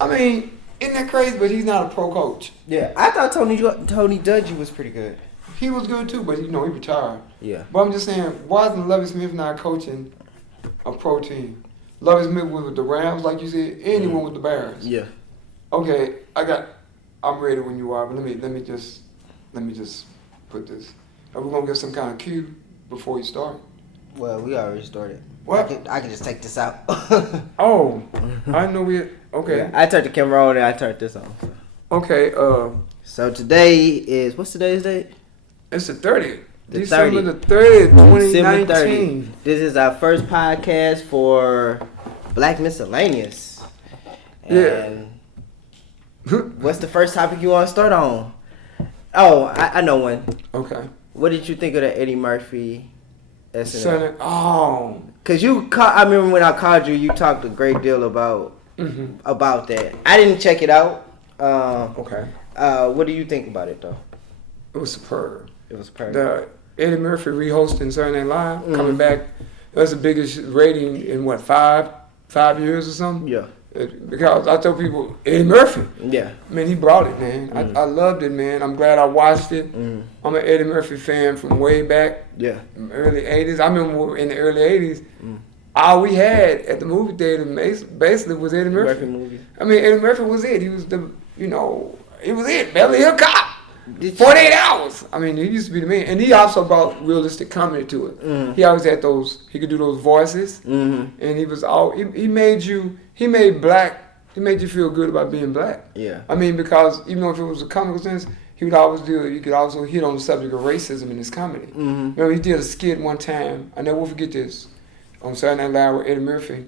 I mean, isn't that crazy? But he's not a pro coach. Yeah, I thought Tony Dungy was pretty good. He was good too, but he retired. Yeah. But I'm just saying, why isn't Lovie Smith not coaching a pro team? Lovie Smith was with the Rams, like you said, and he went with the Bears. Yeah. Okay, I'm ready when you are, but let me just put this. Are we gonna get some kind of cue before you start? Well, we already started. What? I can just take this out. Oh, I know we. Okay. Yeah, I turned the camera on and I turned this on. So. Okay. So today is, what's today's date? It's the 30th. The December 30th. the 30th, December 2019. 30th. This is our first podcast for Black Miscellaneous. And what's the first topic you want to start on? Oh, I know one. Okay. What did you think of the Eddie Murphy SNL? Oh. Cause I remember when I called you, you talked a great deal about that. I didn't check it out. Okay. What do you think about it though? It was superb. It was perfect. The Eddie Murphy rehosting Saturday Night Live coming back. That's the biggest rating in what 5 years or something. Yeah. Because I tell people Eddie Murphy. Yeah. Man, he brought it, man. I loved it, man. I'm glad I watched it. I'm an Eddie Murphy fan from way back. Yeah. Early 80s. I remember in the early 80s, all we had at the movie theater basically was Eddie Murphy. Movie. I mean, Eddie Murphy was it. He was he was it. Beverly Hill Cop. 48 hours. I mean, he used to be the man. And he also brought realistic comedy to it. He always had he could do those voices. And he was he made you feel good about being black. Yeah. I mean, because even though if it was a comical sense, he would always you could also hit on the subject of racism in his comedy. Remember, he did a skit one time, I never will forget this, on Saturday Night Live with Eddie Murphy.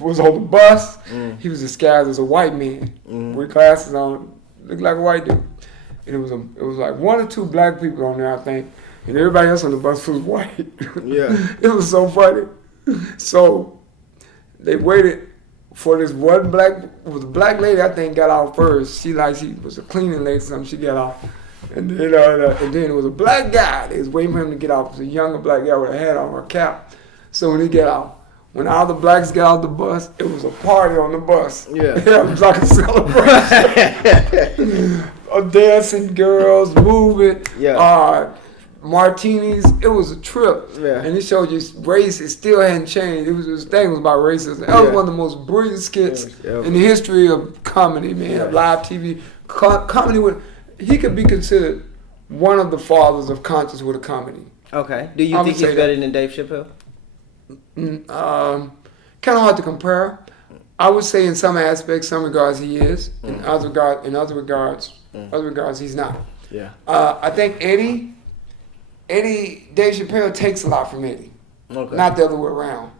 Was on the bus. He was disguised as a white man with glasses on, looked like a white dude. And it was like 1 or 2 black people on there, I think, and everybody else on the bus was white. Yeah. It was so funny. So they waited for this one black lady, I think, got out first. She was a cleaning lady or something. She got out. And then it was a black guy. They was waiting for him to get out. It was a younger black guy with a hat on or a cap. So when he got out, when all the blacks got out the bus, it was a party on the bus. Yeah. It was like a celebration. Dancing girls, moving, martinis. It was a trip. Yeah. And it showed you race, it still hadn't changed. This thing was about racism. That was one of the most brilliant skits in the history of comedy, man, of live TV. Comedy, he could be considered one of the fathers of conscious with a comedy. Okay. Do you think he's better than Dave Chappelle? Kind of hard to compare. I would say in some aspects, some regards he is. In other regards, he's not. Yeah. I think Dave Chappelle takes a lot from Eddie. Okay. Not the other way around.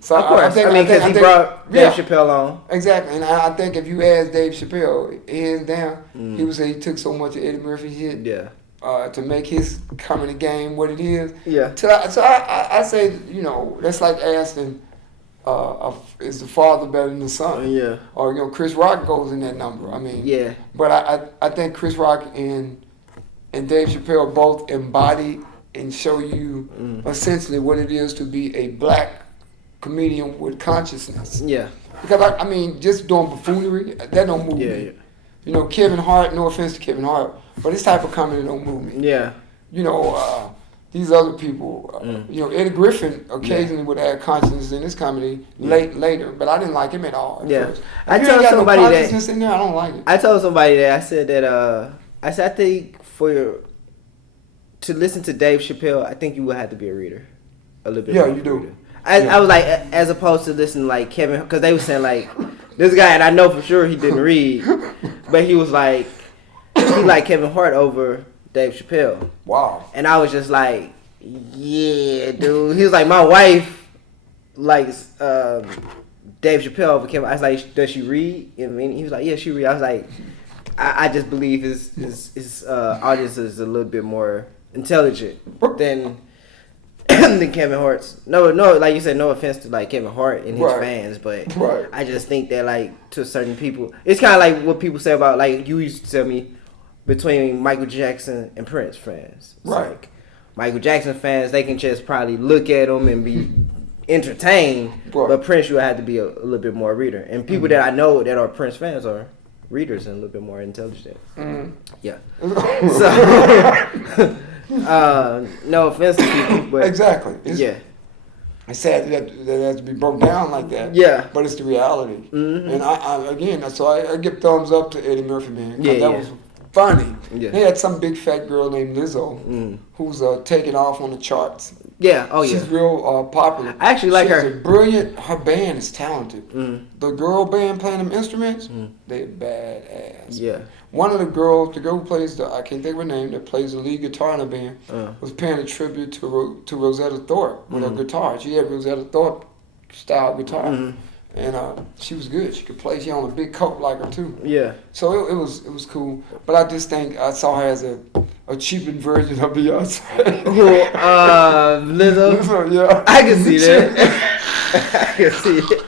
So of course. Because he brought Dave Chappelle on. Exactly. And I think if you ask Dave Chappelle, hands down, he would say he took so much of Eddie Murphy's shit. Yeah. To make his comedy game what it is. Yeah. So I say, that's like asking, is the father better than the son? Yeah. Or, Chris Rock goes in that number. I mean. Yeah. But I think Chris Rock and Dave Chappelle both embody and show you essentially what it is to be a black comedian with consciousness. Yeah. Because, I mean, just doing buffoonery, that don't move me. Yeah. Kevin Hart, no offense to Kevin Hart, but this type of comedy don't move me. Yeah. These other people, Eddie Griffin occasionally would add consciousness in his comedy later, but I didn't like him at all. First. I told somebody no consciousness in there, I don't like it. I told somebody that I said I think to listen to Dave Chappelle, I think you would have to be a reader, a little bit. Yeah, you do. I was like, as opposed to listening to like Kevin, because they were saying like this guy, and I know for sure he didn't read, but he was like he liked Kevin Hart over Dave Chappelle. Wow. And I was just like, yeah, dude. He was like, my wife likes Dave Chappelle over Kevin. I was like, does she read? I mean, he was like, yeah, she read. I was like, I just believe his audience is a little bit more intelligent than Kevin Hart's. No, like you said, no offense to like Kevin Hart and his fans, but I just think that like to certain people, it's kind of like what people say about like you used to tell me between Michael Jackson and Prince fans. It's like Michael Jackson fans, they can just probably look at him and be entertain. But Prince, you had to be a little bit more a reader. And people that I know that are Prince fans are readers and a little bit more intelligent. Yeah. So, no offense to people, but exactly. Yeah. It's sad that has to be broke down like that. Yeah. But it's the reality. And I give thumbs up to Eddie Murphy, man. That was funny. Yeah. They had some big fat girl named Lizzo who's taking off on the charts. Yeah. Oh, She's real popular. I actually like her. She's brilliant. Her band is talented. The girl band playing them instruments, they're badass. Yeah. One of the girl who plays I can't think of her name, that plays the lead guitar in the band, was paying a tribute to Rosetta Thorpe with her guitar. She had Rosetta Thorpe style guitar. And she was good. She could play. She on a big coat like her too. Yeah. So it was cool. But I just think I saw her as a cheapened version of Beyonce. Lizzo? Lizzo, yeah. I can see that. I can see it.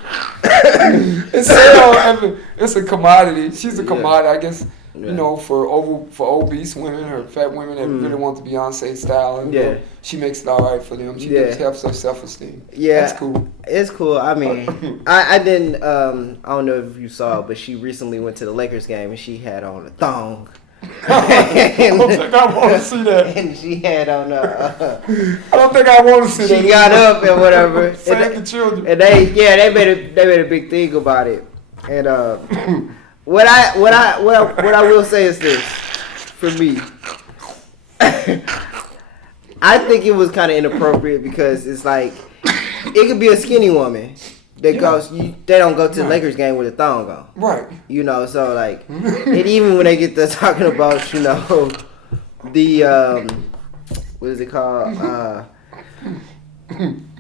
It's a commodity. She's a commodity, I guess. You know, for obese women or fat women that really want the Beyonce style, and she makes it all right for them. She just helps her self-esteem. Yeah, that's cool. It's cool. I mean, I didn't. I don't know if you saw, but she recently went to the Lakers game and she had on a thong. I don't think I want to see that. And she had on I don't think I want to see that. She got up and whatever. Save the children. And they made a big thing about it. And what I will say is this, for me, I think it was kind of inappropriate because it's like it could be a skinny woman that goes. They don't go to the Lakers game with a thong on, right? You know, so like, and even when they get to talking about, the what is it called?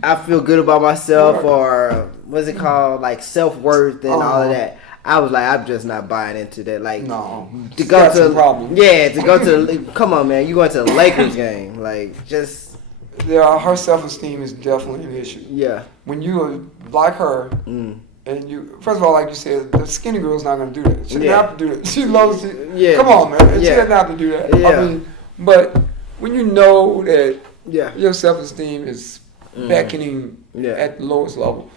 I feel good about myself, or what's it called? Like self-worth and all of that. I was like, I'm just not buying into that. Like, no, to go to problem. Yeah, to go to come on, man, you going to the Lakers game? Like, just her self-esteem is definitely an issue. Yeah, when you are like her, and you first of all, like you said, the skinny girl's not gonna do that. She doesn't have to do that. She loves it. Yeah, come on, man. She doesn't have to do that. Yeah. I mean, but when you know that your self-esteem is beckoning at the lowest level,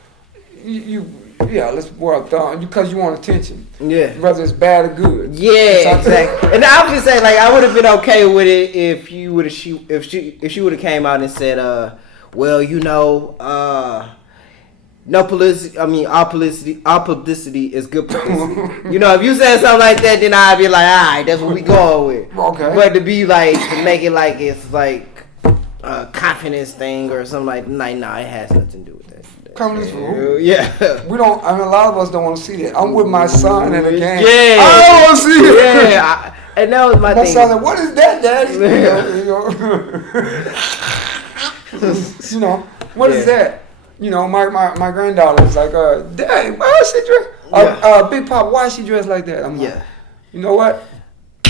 let's wear a thong because you want attention. Yeah. Whether it's bad or good. Yeah, exactly. And I was just saying, like, I would have been okay with it if she would have came out and said, well, no publicity. I mean, all publicity is good publicity. If you said something like that, then I'd be like, all right, that's what we going with. Okay. But to make it like it's like a confidence thing or something like, nah, it has nothing to do with that. Confidence for who? Yeah. We don't. I mean, a lot of us don't want to see that. I'm with my son in a game. Yeah. I don't want to see it. Yeah. And that was my thing. My son like, what is that, Daddy? What is that? My granddaughter's like, Daddy, why is she dressed? Big Pop, why is she dressed like that? I'm like, you know what?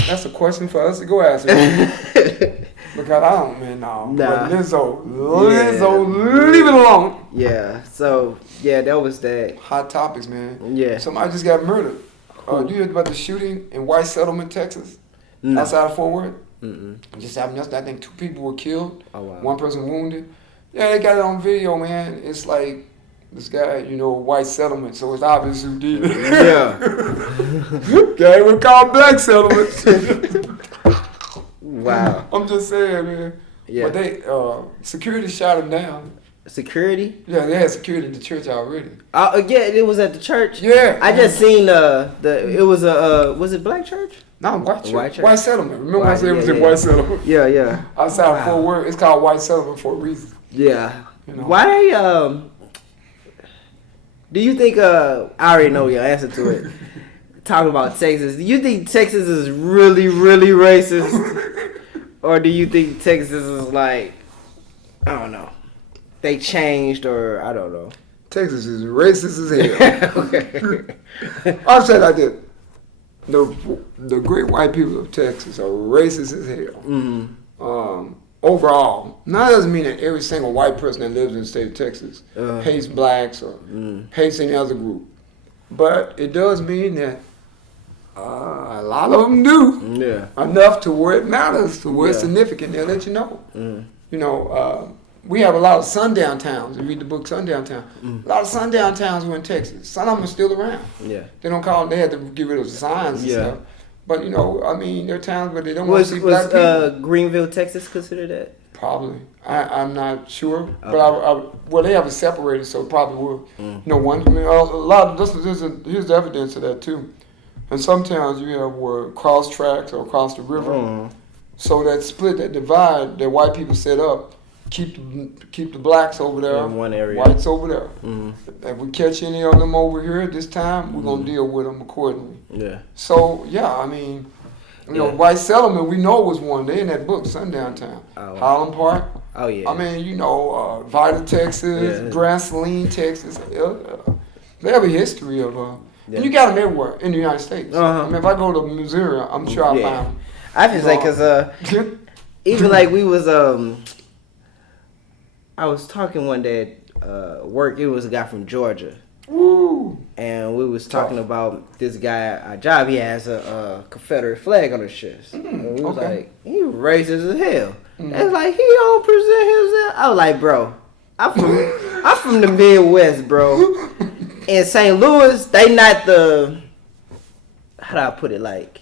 That's a question for us to go ask her. Because I don't, man, no. Nah. But Lizzo, leave it alone. Yeah. So that was that. Hot topics, man. Yeah. Somebody just got murdered. You heard about the shooting in White Settlement, Texas? No. Outside of Fort Worth? It just happened yesterday. I think 2 people were killed. Oh, wow. 1 person wounded. Yeah, they got it on video, man. It's like this guy, White Settlement, so it's obvious who did it. Yeah. Guy we call Black Settlement. Wow. I'm just saying, man. Yeah. But they security shot him down. Security? Yeah, they had security at the church already. It was at the church. Yeah. I just seen it was was it black church? No, white church. White Settlement. Remember I said it was in White Settlement? Yeah. Outside of Fort Worth. It's called White Settlement for a reason. Yeah. Why do you think I already know your answer to it. Talking about Texas. Do you think Texas is really, really racist? Or do you think Texas is like, I don't know, they changed, or I don't know. Texas is racist as hell. Okay. I'll say like this. The great white people of Texas are racist as hell. Mm-hmm. Overall. Now that doesn't mean that every single white person that lives in the state of Texas hates blacks or hates any other group. But it does mean that a lot of them do. Yeah. Enough to where it matters, to where it's significant. They'll let you know. we have a lot of sundown towns. You read the book Sundown Town. A lot of sundown towns were in Texas. Some of them are still around. Yeah. They don't call them. They had to get rid of the signs and stuff. But I mean, there are towns where they don't want to see black people. Was Greenville, Texas, considered that? Probably. I'm not sure. Okay. But well, they have it separated, so it probably would. One. I mean, a lot of here's the evidence of that too. And some towns you have where cross tracks or across the river. So that split, that divide that white people set up, keep the blacks over there, in one area, whites over there. If we catch any of them over here this time, we're gonna deal with them accordingly. Yeah. So I mean, white settlement we know was one. They in that book Sundown Town, Highland Park. Oh yeah. I mean, Vida, Texas, Grasslene, Texas. They have a history of and you got them everywhere in the United States. I mean, if I go to Missouri, I'm sure I'll find them. I feel like because even like we was I was talking one day at work. It was a guy from Georgia. Woo. And we was talking about this guy at our job. He has a Confederate flag on his chest. And we was like, he racist as hell. It's like he don't present himself. I was like, bro, I'm from the Midwest, bro. In St. Louis, they not the, how do I put it, like,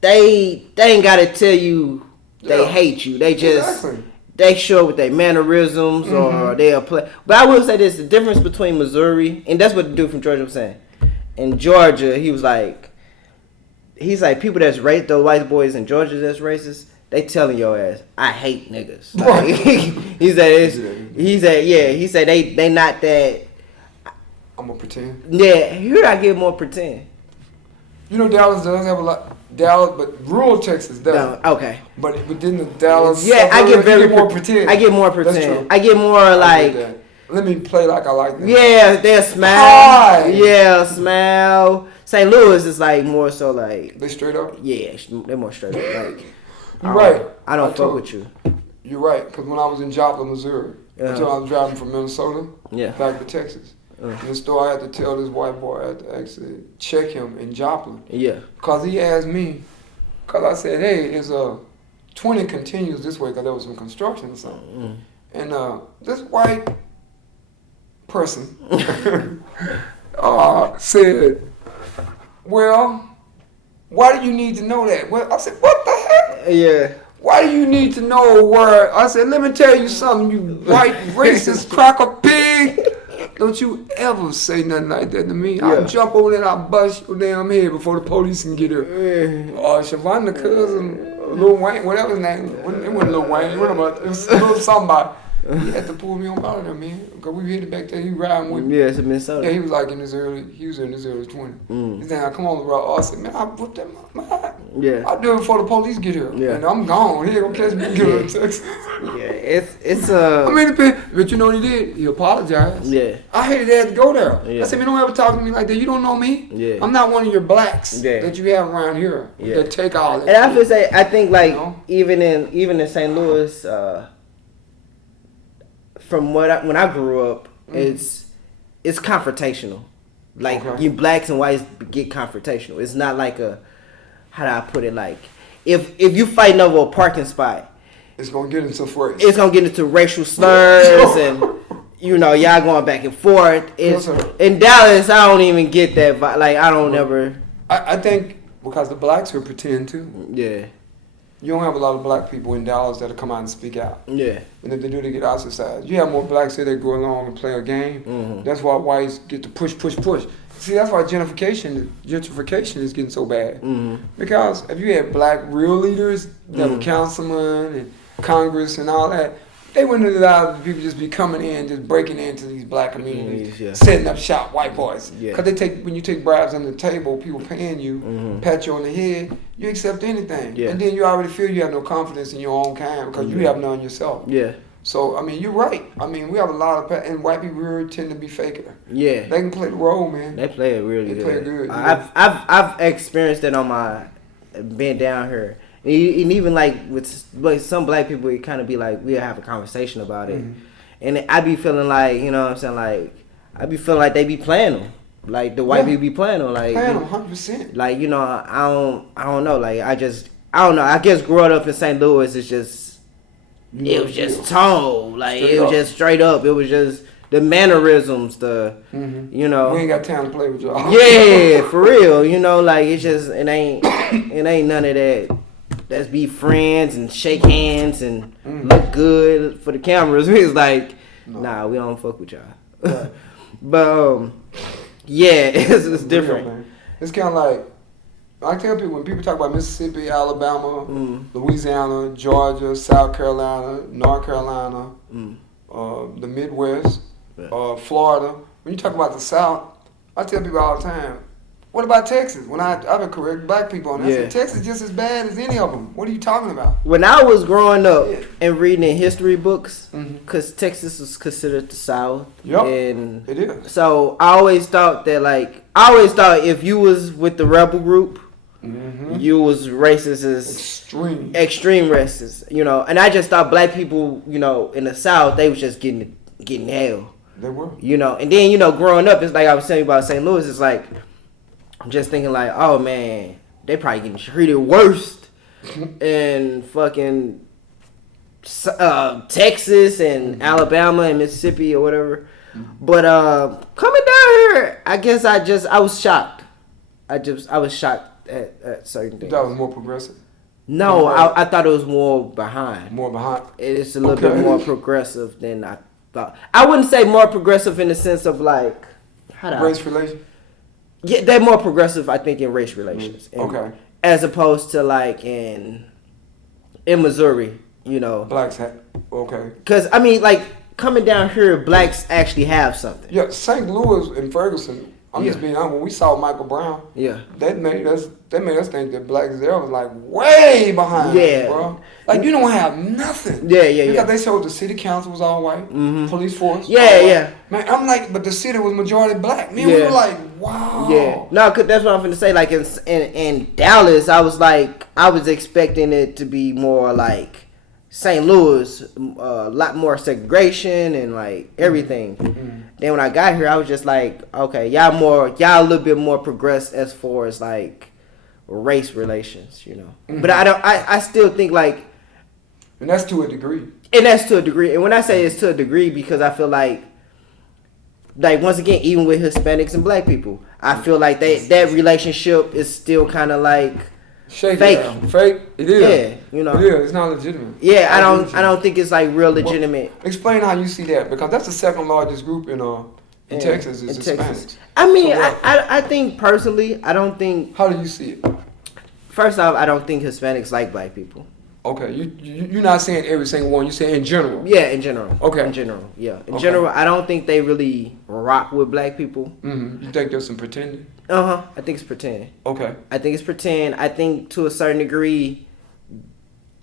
they ain't gotta tell you they hate you. They just they show with their mannerisms or they'll play. But I will say this: the difference between Missouri and that's what the dude from Georgia was saying. In Georgia, he's like people that's racist, those white boys in Georgia that's racist. They telling your ass, I hate niggas. Like, he said they not that. I'm gonna pretend. Yeah, here I get more pretend. Dallas does have a lot. Dallas, but rural Texas does. No, okay. But within the Dallas, I get more pretend. I get more pretend. That's true. I get more like. Let me play like I like them. Yeah, they'll smile. Hi. Yeah, smile. St. Louis is like more so like. They straight up. Yeah, they're more straight up. Like. You're right. I don't fuck with you. You're right, because when I was in Joplin, Missouri, until I was driving from Minnesota back to Texas. In the store, I had to tell this white boy, I had to actually check him in Joplin. Yeah. Because he asked me, because I said, hey, is 20 continues this way, because there was some construction or something. And this white person said, well, why do you need to know that? Well, I said, what the heck? Yeah. Why do you need to know where? I said, let me tell you something, you white racist cracker pig. Don't you ever say nothing like that to me. I'll jump over there and I'll bust your damn head before the police can get here. Siobhan, the cousin, Lil Wayne, whatever his name. It wasn't Lil Wayne. It was Lil somebody. He had to pull me on out of there, man. Because we hit it back there. He riding with me. Yeah, it's in Minnesota. Yeah, he was like in his early 20s. He's like, come on, bro. I said, man, I whooped that man. Yeah. I'll do it before the police get here. Yeah. And I'm gone. He ain't gonna catch me and get to Texas. Yeah, it's I mean, but you know what he did? He apologized. Yeah. I hated to have to go there. Yeah. I said, man, don't ever talk to me like that. You don't know me. Yeah. I'm not one of your blacks that you have around here that take all that. And I feel say, I think like even in St. Louis, from when I grew up, it's confrontational. Like you blacks and whites get confrontational. It's not like how do I put it? Like if you fighting over a parking spot, it's gonna get into fights. It's gonna get into racial slurs and y'all going back and forth. It's in Dallas. I don't even get that. Like I don't ever. I think because the blacks are pretend too. Yeah. You don't have a lot of black people in Dallas that'll come out and speak out. Yeah. And if they do, they get ostracized. You have more blacks here that go along and play a game. That's why whites get to push. See, that's why gentrification is getting so bad. Because if you had black real leaders that were councilmen and Congress and all that, they wouldn't allow people just be coming in, just breaking into these black communities, setting up shop, white boys. Because when you take bribes on the table, people paying you, pat you on the head, you accept anything. And then you already feel you have no confidence in your own kind because you have none yourself. Yeah. So, I mean, you're right. I mean, we have a lot of, and white people really tend to be faker. Yeah. They can play the role, man. They play it really good. They play it good. I've experienced it on being down here. And even like with some black people, it kind of be like we'll have a conversation about it, and I be feeling like what I'm saying, like I be feeling like they be playing them, like the white people be playing them, like playing them 100%. Like I don't know, like I don't know. I guess growing up in St. Louis is just it was just told. Like, it was just straight up. It was just the mannerisms, you know. We ain't got time to play with y'all. Yeah, for real. You know, like, it ain't none of that. Let's be friends and shake hands and look good for the cameras. It's like, nah, we don't fuck with y'all. Right. But, yeah, it's different. Real, it's kind of like, I tell people, when people talk about Mississippi, Alabama, Louisiana, Georgia, South Carolina, North Carolina, the Midwest, Florida, when you talk about the South, I tell people all the time, what about Texas? When I've been correcting black people on that, I said, Texas is just as bad as any of them. What are you talking about? When I was growing up and reading in history books, because Texas was considered the South. Yep, and it is. So I always thought that, if you was with the rebel group, you was racist as extreme racist, you know. And I just thought black people, you know, in the South, they was just getting hell. They were. You know, and then, you know, growing up, it's like I was telling you about St. Louis, it's like, I'm just thinking like, oh man, they probably getting treated worse in fucking Texas and Alabama and Mississippi or whatever. But coming down here, I guess I was shocked. I was shocked at certain things. You thought it was more progressive? No, I thought it was more behind. More behind? It's a little bit more progressive than I thought. I wouldn't say more progressive in the sense of like, race relations? Yeah, they're more progressive, I think, in race relations. Okay. As opposed to like in Missouri, you know. Blacks have, okay. Because, I mean, like, coming down here, blacks actually have something. Yeah, St. Louis and Ferguson, I'm just being honest, when we saw Michael Brown, that made us think that blacks there was like way behind us, bro. Like, you don't have nothing. Because they showed the city council was all white, police force. Man, I'm like, but the city was majority black. Man, we were like, wow. Yeah. No, cause that's what I'm finna say. Like in Dallas, I was expecting it to be more like St. Louis, a lot more segregation and like everything. Then when I got here, I was just like, okay, y'all a little bit more progressed as far as like race relations, you know. But I still think like, and that's to a degree. And when I say it's to a degree, because I feel like once again, even with Hispanics and black people, I feel like that relationship is still kind of like fake. Fake. It is. Yeah, you know. It is. It's not legitimate. Yeah, I don't think it's like real legitimate. Well, explain how you see that, because that's the second largest group in Texas is Hispanics. Texas. I mean, so I think personally, I don't think. How do you see it? First off, I don't think Hispanics like black people. Okay, you're not saying every single one. You're saying in general. Yeah, in general. Okay. In general, yeah. In general, I don't think they really rock with black people. You think there's some pretending? I think it's pretend. Okay. I think it's pretend. I think to a certain degree,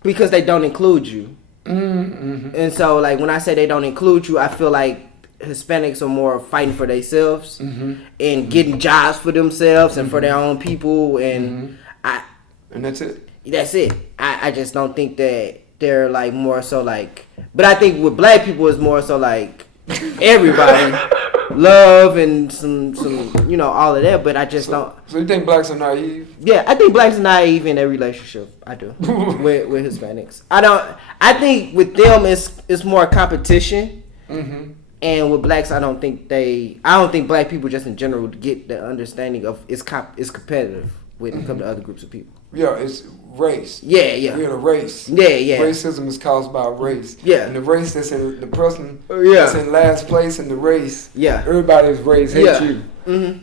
because they don't include you. And so, like, when I say they don't include you, I feel like Hispanics are more fighting for themselves and getting jobs for themselves and for their own people. And and that's it. That's it. I just don't think that they're like more so like, but I think with black people it's more so like everybody love and some you know, all of that, but I just don't. So you think blacks are naive? Yeah, I think blacks are naive in their relationship. I do with Hispanics. I think with them it's more competition. And with blacks, I don't think black people just in general get the understanding of it's competitive when it comes to other groups of people. Yeah, it's race. Yeah. We're in a race. Yeah. Racism is caused by race. Yeah. And the race that's in the person that's in last place in the race. Yeah. Everybody's race hates you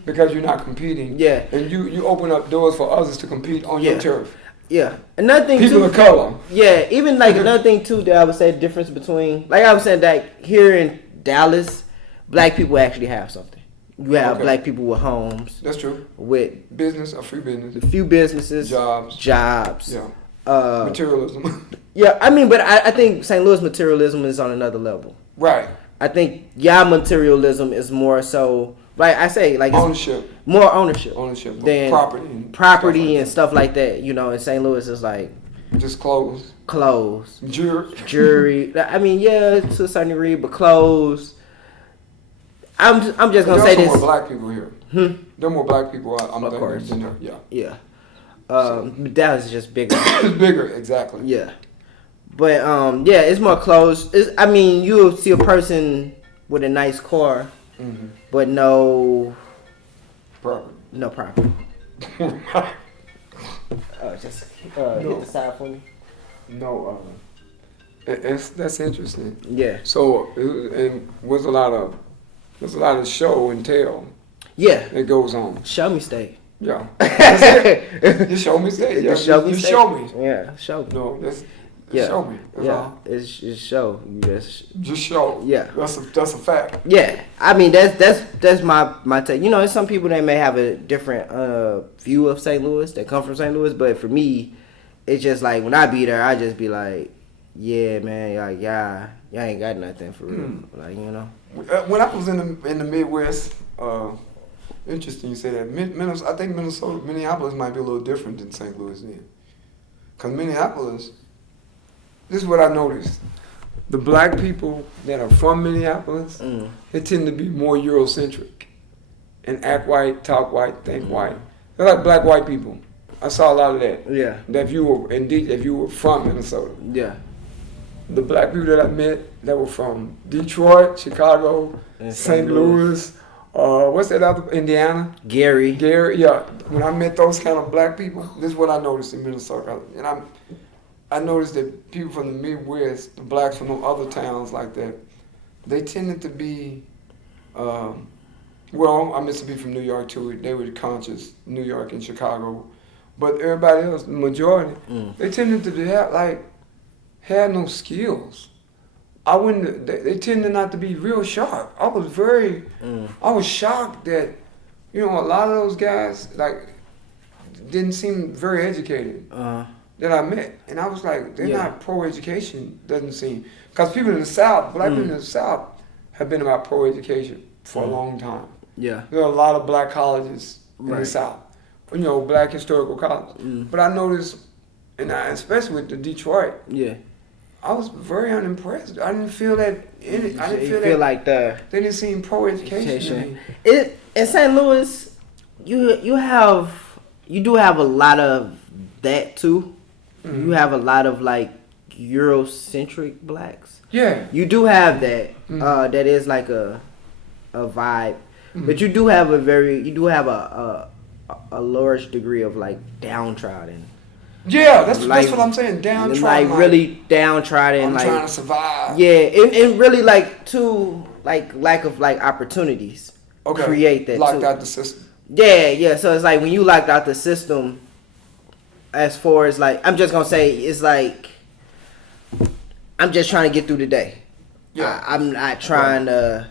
because you're not competing. Yeah. And you open up doors for others to compete on your turf. Yeah. Another thing people of color. Yeah. Even like another thing too that I would say the difference between, like I was saying, that here in Dallas, black people actually have something. You have black people with homes. That's true. With business, a few businesses. A few businesses. Jobs. Yeah. Materialism. Yeah, I mean, but I think St. Louis materialism is on another level. Right. I think y'all materialism is more so, like I say, like ownership. More ownership. Than property and stuff like that. You know, in St. Louis is like just clothes. Jewelry. I mean, yeah, to a certain degree, but clothes. I'm just gonna say this. There are more black people here. There are more black people. Of course. Than there. Yeah. Dallas is just bigger. It's bigger, exactly. Yeah. But yeah, it's more closed. I mean, you'll see a person with a nice car, but no property. No property. Just hit the side for me. No, that's interesting. Yeah. So it was a lot of show and tell. Yeah. That goes on. Show me state. Yeah. You show me state. Yeah. You show me. Yeah. Show me. No, that's. Yeah. Show me. That's all. It's show. Just show. Yeah. That's a fact. Yeah. I mean that's my take. You know, there's some people that may have a different view of St. Louis that come from St. Louis, but for me, it's just like when I be there, I just be like, yeah, man, like y'all ain't got nothing for real. Like, you know. When I was in the Midwest, interesting you say that. I think Minneapolis might be a little different than St. Louis then, because Minneapolis. This is what I noticed. The black people that are from Minneapolis, they tend to be more Eurocentric and act white, talk white, think white. They're like black white people. I saw a lot of that. Yeah. That if you were from Minnesota. Yeah. The black people that I met that were from Detroit, Chicago, St. Louis, what's that other, Indiana? Gary, yeah. When I met those kind of black people, this is what I noticed in Minnesota. And I noticed that people from the Midwest, the blacks from other towns like that, they tended to be, I must be from New York too. They were conscious, New York and Chicago. But everybody else, the majority, they tended to had no skills. They tended not to be real sharp. I was shocked that, a lot of those guys, didn't seem very educated. That I met, and I was like, they're not pro-education, doesn't seem. Because people in the South, black people in the South, have been about pro-education for a long time. Yeah. There are a lot of black colleges in the South, black historical colleges. But I noticed, especially with the Detroit, I was very unimpressed. I didn't feel that, they didn't seem pro-education to me. In St. Louis, you do have a lot of that too. You have a lot of Eurocentric blacks. Yeah. You do have that. That is like a vibe. But you do have a large degree of downtrodden. Yeah, that's what I'm saying. Downtrodden. Really downtrodden. I'm trying to survive. Yeah, and really lack of opportunities. Okay. Create that. Locked out the system. Yeah. So it's like when you locked out the system. As far as I'm just gonna say it's I'm just trying to get through the day. Yeah, I'm not trying to.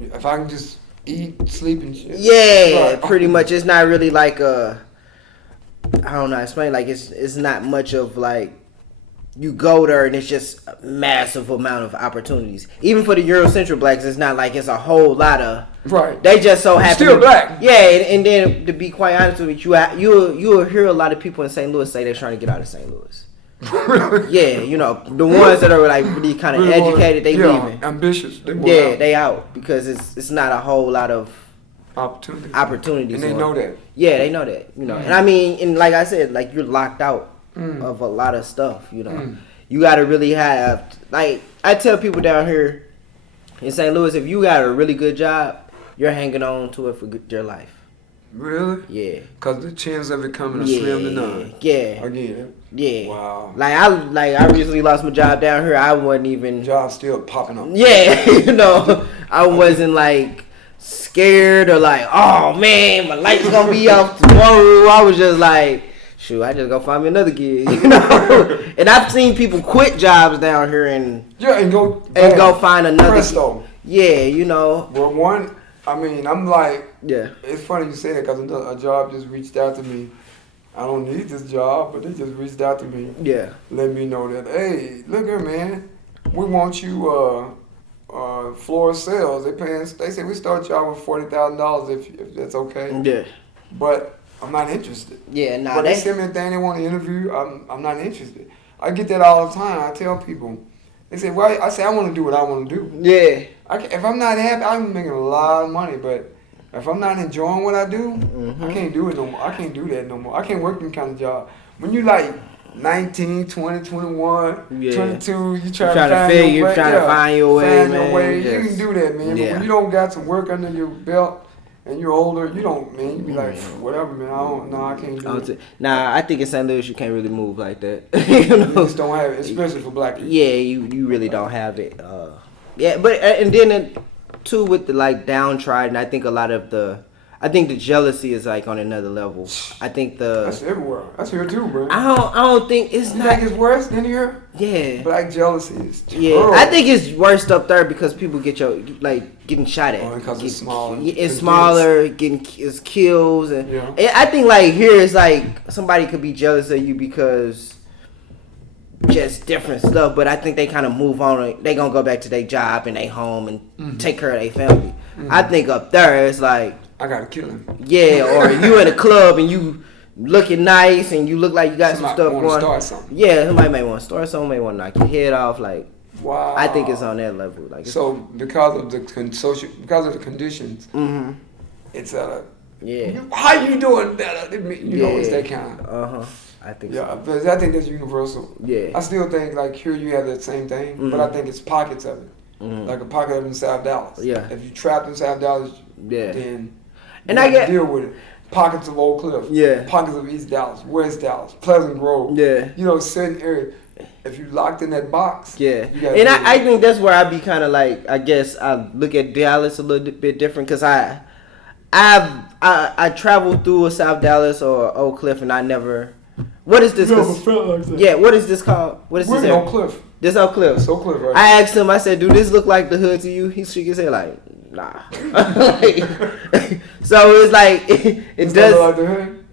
If I can just eat, sleep, and shit. Yeah, pretty much. It's not really I don't know. Explain it's not much of you go there and it's just a massive amount of opportunities. Even for the Eurocentric blacks, it's not it's a whole lot of. Right. They just so happen. Still black. Yeah, and then to be quite honest with you, you'll hear a lot of people in St. Louis say they're trying to get out of St. Louis. Yeah, the ones that are really kind of educated, they leaving. Ambitious. They out because it's not a whole lot of opportunities. And they know that. Yeah, they know that. And I mean, and like I said, you're locked out of a lot of stuff. You got to really have I tell people down here in St. Louis, if you got a really good job, you're hanging on to it for your life. Really? Yeah. Because the chance of it coming is slim to none. Yeah. Again. Yeah. Wow. I recently lost my job down here. I wasn't even. Job still popping up. Yeah. I wasn't scared or oh man, my light's gonna be off tomorrow. I was just shoot, I just go find me another gig, And I've seen people quit jobs down here and go find another. Presto. Yeah, Well, one. I mean, I'm it's funny you say that because a job just reached out to me. I don't need this job, but they just reached out to me. Yeah. Let me know that, hey, look here, man, we want you floor sales. They say we start you out with $40,000 if that's okay. Yeah. But I'm not interested. Yeah, nah. But they send me a thing they want to interview. I'm not interested. I get that all the time. I tell people. They say, well, I say I want to do what I want to do. Yeah. If I'm not happy, I'm making a lot of money, but if I'm not enjoying what I do, I can't do it no more. I can't do that no more. I can't work them kind of job. When you 19, 20, 21, 22, you trying to figure, you trying to find your way, man. You can do that, man. But when you don't got some work under your belt and you're older, you don't, man. You be like, whatever, man. I can't do it. Nah, I think in St. Louis you can't really move like that. You know? You just don't have it, especially for black people. Yeah, you really don't have it. Yeah, but and then too with the like downtrodden, I think the jealousy is like on another level. I think that's everywhere. That's here too, bro. I don't think it's not. Think it's worse than here. Yeah. Black jealousy is terrible. Yeah, I think it's worst up there because people get getting shot at. Because it's smaller. It's smaller, it's kills, and I think like here it's like somebody could be jealous of you because just different stuff. But I think they kind of move on. They gonna go back to their job and they home and take care of their family. I think up there it's like. I gotta kill him. Yeah, or you in a club and you looking nice and you look like you got some stuff going. Start something. Yeah, somebody may want to start something, may want to knock your head off. Like, wow. I think it's on that level. Like, so because of the conditions, it's how you doing better? You know, it's that kind of. I think. Yeah, but I think that's universal. Yeah. I still think like here you have that same thing, but I think it's pockets of it. Like a pocket of it in South Dallas. Yeah. If you trapped in South Dallas, then. And I get deal with it. Pockets of Oak Cliff. Yeah. Pockets of East Dallas, West Dallas, Pleasant Grove. Yeah. You know, certain areas. If you locked in that box. Yeah. And I think that's where I be kind of like. I guess I look at Dallas a little bit different because I traveled through a South Dallas or Oak Cliff and I never. What is this? Yeah. What is this called? What is this? Oak Cliff. This Oak Cliff. It's Oak Cliff, right? I asked him. I said, "Do this look like the hood to you?" He shook his head like. Nah. So it's like it does. Like the hood?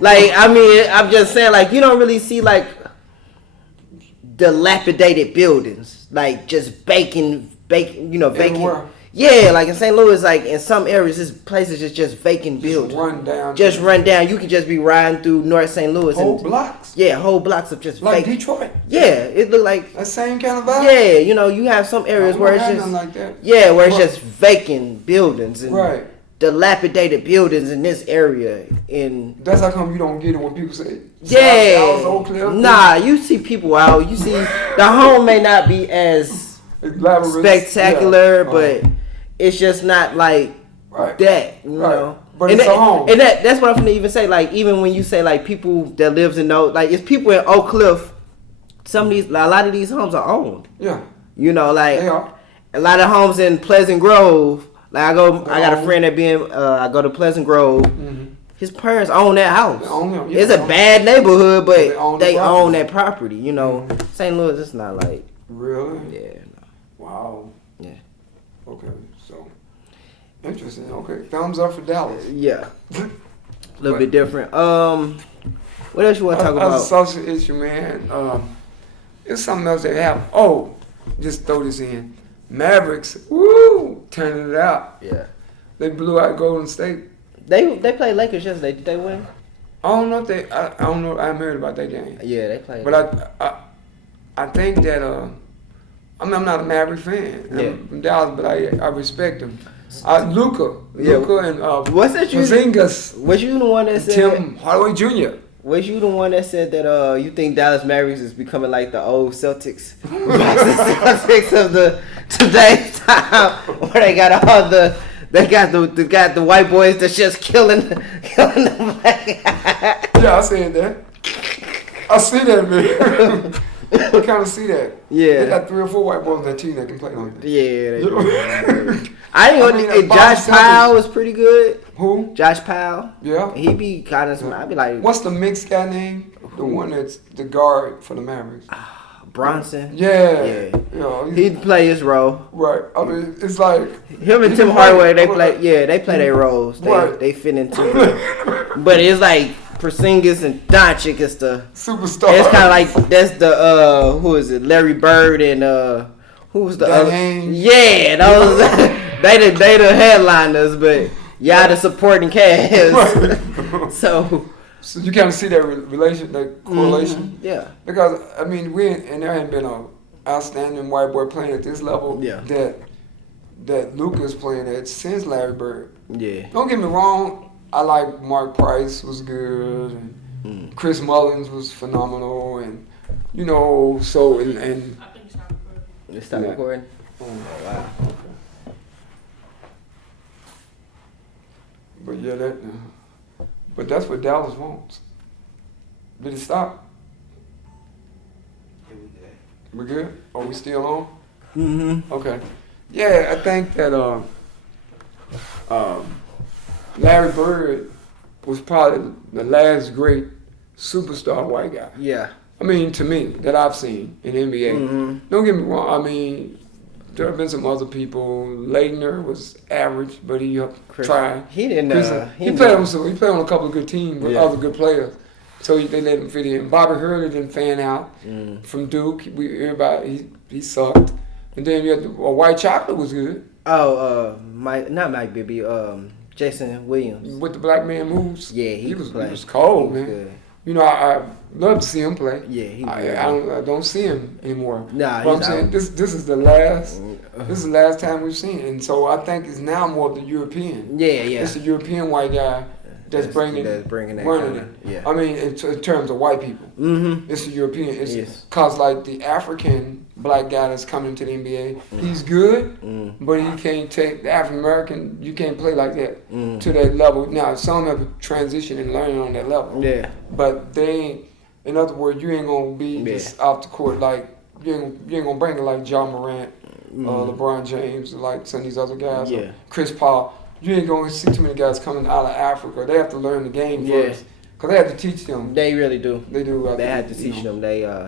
Like I mean, I'm just saying, like you don't really see like dilapidated buildings, like just vacant. You know, vacant. Everywhere. Yeah, like in St. Louis, like in some areas, this places is just vacant buildings. Just run down. You can just be riding through North St. Louis. Whole blocks. Yeah, whole blocks of just like vacant. Detroit. Yeah, it look like that same kind of vibe. Yeah, you know, you have some areas where it's just like that. Yeah, where it's just vacant buildings and dilapidated buildings in this area. That's how come you don't get it when people say Oak Cliff. Nah, you see people out. You see the home may not be as spectacular, but it's just not like that, you know. But it's a home. And that's what I'm gonna even say. Like, even when you say like people that lives in like it's people in Oak Cliff. A lot of these homes are owned. Yeah. You know, like they are. A lot of homes in Pleasant Grove. Like I got a friend that I go to Pleasant Grove. Mm-hmm. His parents own that house. They own them. It's a bad neighborhood, but they own that property. You know, St. Louis, it's not like really. Yeah. No. Wow. Yeah. Okay, so interesting. Okay, thumbs up for Dallas. Yeah, a little bit different. What else you want to talk about? As a social issue, man. It's something else that happened. Oh, just throw this in. Mavericks, woo, turning it out. Yeah, they blew out Golden State. They played Lakers yesterday. Did they win? I don't know if they. I don't know. I haven't heard about that game. Yeah, they played. But I think that I'm not a Maverick fan. I'm from Dallas, but I respect them. Luka and what's that? Porzingis. Was you the one that said Tim Hardaway Jr.? Was you the one that said that you think Dallas Mavericks is becoming like the old Celtics? Celtics of today's time, where they got all the white boys that's just killing them. Yeah, I said that. I see that, man. I kind of see that. Yeah. They got 3 or 4 white boys on that team that can play like that. Yeah. They do. Josh Powell was pretty good. Who? Josh Powell. Yeah. He be kind of I'd be like. What's the Misc guy name? The one that's the guard for the Mavericks. Bronson. Yeah. He'd play his role. Right. I mean, it's like him and Tim Hardaway. They play. Yeah, they play their roles. They fit into it. But it's like Porzingis and Doncic is the superstar. It's kind of like that's the who is it? Larry Bird and who was the other? Yeah, those they the headliners, but y'all the supporting cast. Right. So you kind of see that relation, that correlation. Mm-hmm. Yeah. Because I mean, there hadn't been an outstanding white boy playing at this level. Yeah. That Luka's playing at since Larry Bird. Yeah. Don't get me wrong. I like Mark Price was good, and Chris Mullins was phenomenal, and you know, so and I think it's not recording. It's not recording? Oh, Wow. But yeah, but that's what Dallas wants. Did it stop? Yeah, we good. We good? Are we still on? Mm-hmm. Okay. Yeah, I think that Larry Bird was probably the last great superstar white guy. Yeah. I mean, to me, that I've seen in the NBA. Mm-hmm. Don't get me wrong. I mean, there have been some other people. Leitner was average, but he tried. He didn't. He played on a couple of good teams with Yeah. other good players, so they let him fit in. Bobby Hurley didn't fan out from Duke. Everybody he sucked. And then you had White Chocolate was good. Oh, not Mike Bibby. Jason Williams. With the black man moves. Yeah, he was cold, man. Good. You know, I love to see him play. Yeah, I don't see him anymore. Nah, but I'm saying this is the last time we've seen it, and so I think it's now more the European. Yeah. It's the European white guy that's bringing that running kind of, it. yeah. I mean, in terms of white people, it's the European. It's cause like the African black guy that's coming to the NBA, he's good, but he can't take the African American. You can't play like that to that level. Now some have transitioned and learning on that level. Yeah. But they ain't. In other words, you ain't gonna be just off the court like you ain't gonna bring it like John Morant, LeBron James, like some of these other guys. Yeah. Chris Paul. You ain't gonna see too many guys coming out of Africa. They have to learn the game first. Cause they have to teach them. They really do. They do. They have to teach them.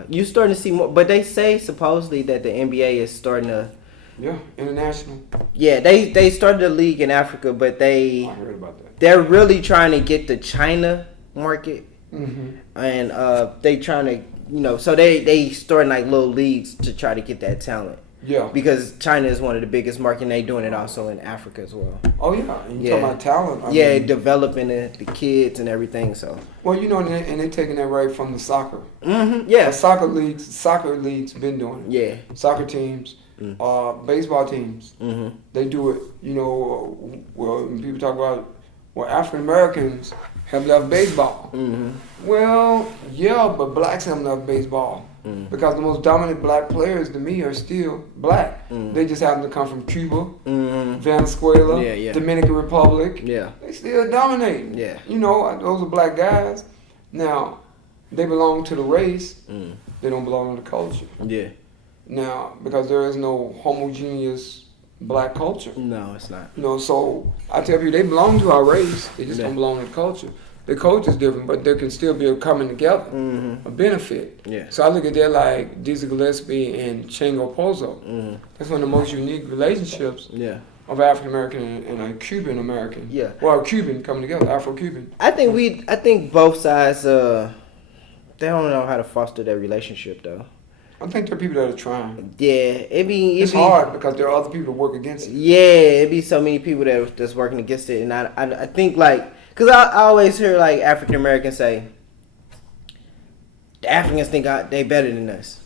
You starting to see more, but they say supposedly that the NBA is starting to. Yeah, international. Yeah, they started the league in Africa, but I heard about that. they're really trying to get the China market, Mm-hmm. and they trying to so they starting like little leagues to try to get that talent. Yeah. Because China is one of the biggest market, and they doing it also in Africa as well. Oh yeah, and you talking about talent. I mean, developing the kids and everything. So. Well, and they taking that right from the soccer. Mm-hmm. Yeah. Soccer leagues been doing it. Yeah. Soccer teams, baseball teams, Mm-hmm. they do it. Well, when people talk about African Americans have left baseball. Mm-hmm. Well, yeah, but blacks have left baseball. Because the most dominant black players to me are still black. They just happen to come from Cuba, Venezuela, Dominican Republic. Yeah. They still dominate. Yeah. Those are black guys. Now, they belong to the race. They don't belong to the culture. Yeah. Now, because there is no homogeneous black culture. No, it's not. So I tell people they belong to our race. They just don't belong to the culture. The culture is different, but there can still be a coming together, a benefit. Yeah. So I look at that like Dizzy Gillespie and Chango Pozo. That's one of the most unique relationships of African American and a Cuban American. Yeah. Well, Cuban coming together, Afro Cuban. I think both sides they don't know how to foster that relationship though. I think there are people that are trying. Yeah, it's hard because there are other people that work against it. Yeah, it be so many people that's working against it, and I think like. Because I always hear like African Americans say, the Africans think they better than us.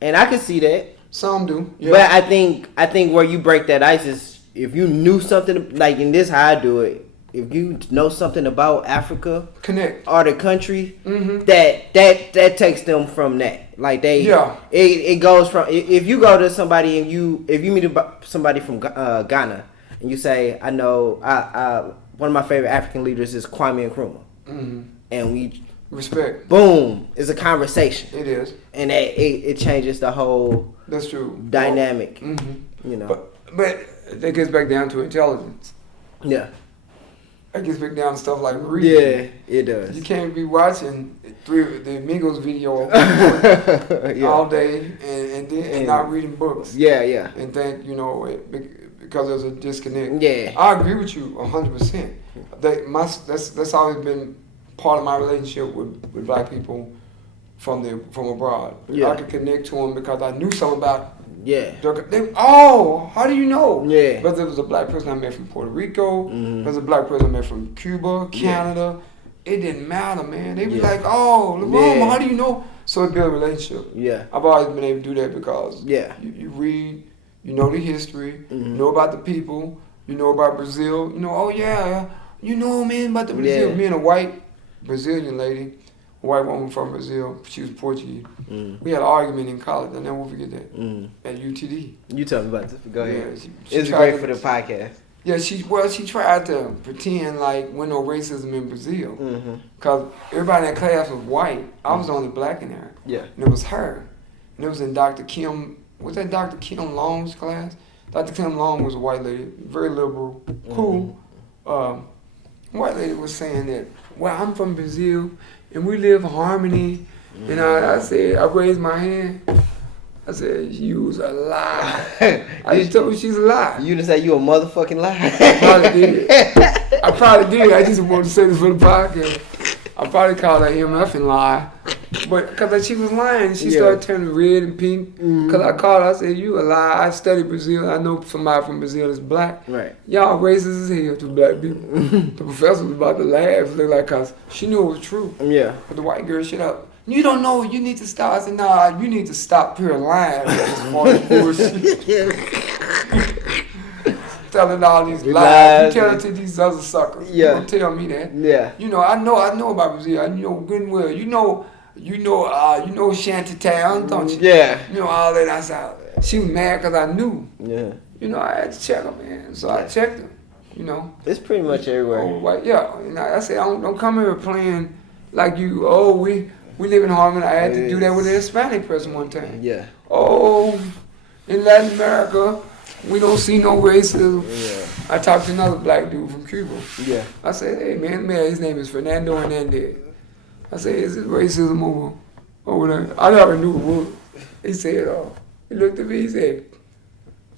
And I can see that. Some do. Yeah. But I think where you break that ice is if you knew something, like in this how I do it, if you know something about Africa connect or the country, that takes them from that. Like it goes from if you go to somebody and if you meet somebody from Ghana and you say, I know one of my favorite African leaders is Kwame Nkrumah, and we respect. Boom, it's a conversation. It is, and it changes the whole. That's true. Dynamic. But that gets back down to intelligence. Yeah. That gets back down to stuff like reading. Yeah, it does. You can't be watching the Amigos video all day and not reading books. Yeah. And think because there's a disconnect. Yeah. I agree with you 100%. That's always been part of my relationship with black people from abroad. Yeah. I could connect to them because I knew something about. Yeah. How do you know? Yeah. Whether it was a black person I met from Puerto Rico, whether it was a black person I met from Cuba, Canada, it didn't matter, man. They be like, Mama, how do you know? So it built a relationship. Yeah. I've always been able to do that because you read, you know the history, you know about the people, you know about Brazil, you know, man, about the Brazil. Me and a white Brazilian lady, a white woman from Brazil. She was Portuguese. We had an argument in college. I never will forget that. At UTD. You tell me about this. Go ahead. Yeah, it's great for the podcast. Yeah, she tried to pretend like there was no racism in Brazil. Because everybody in that class was white. I was the only black in there. Yeah. And it was her. And it was in Dr. Kim, was that Dr. Kim Long's class? Dr. Kim Long was a white lady, very liberal, cool. White lady was saying that, well, I'm from Brazil, and we live in harmony. And I said, I raised my hand. I said, you was a lie. I just told her she's a lie. You just said you a motherfucking lie. I probably did. I just wanted to say this for the podcast. I probably called her MF and lie. But because she was lying, she started turning red and pink. Because I called her, I said, you a lie. I studied Brazil. I know somebody from Brazil that's black. Right. Y'all racist as hell to black people. The professor was about to laugh. Look like, because she knew it was true. Yeah. But the white girl, shut up. You don't know. You need to stop. I said, nah, you need to stop pure lying. Bullshit. Telling all these lies. You tell it to these other suckers. Yeah. You don't tell me that. Yeah. You know, I know about Brazil. I know good and well. You know Shantytown, don't you? Yeah. You know all that. I said, she was mad because I knew. Yeah. You know, I had to check her, man. So I checked her. You know. It's pretty much everywhere. Oh, white, yeah. And I said, don't come here playing like you. Oh, we live in harmony. I had to do that with a Hispanic person one time. Yeah. Oh, in Latin America, we don't see no racism. Yeah. I talked to another black dude from Cuba. Yeah. I said, hey, man, his name is Fernando Hernandez. I said, is it racism over there? I never knew it was. He said, he looked at me, he said,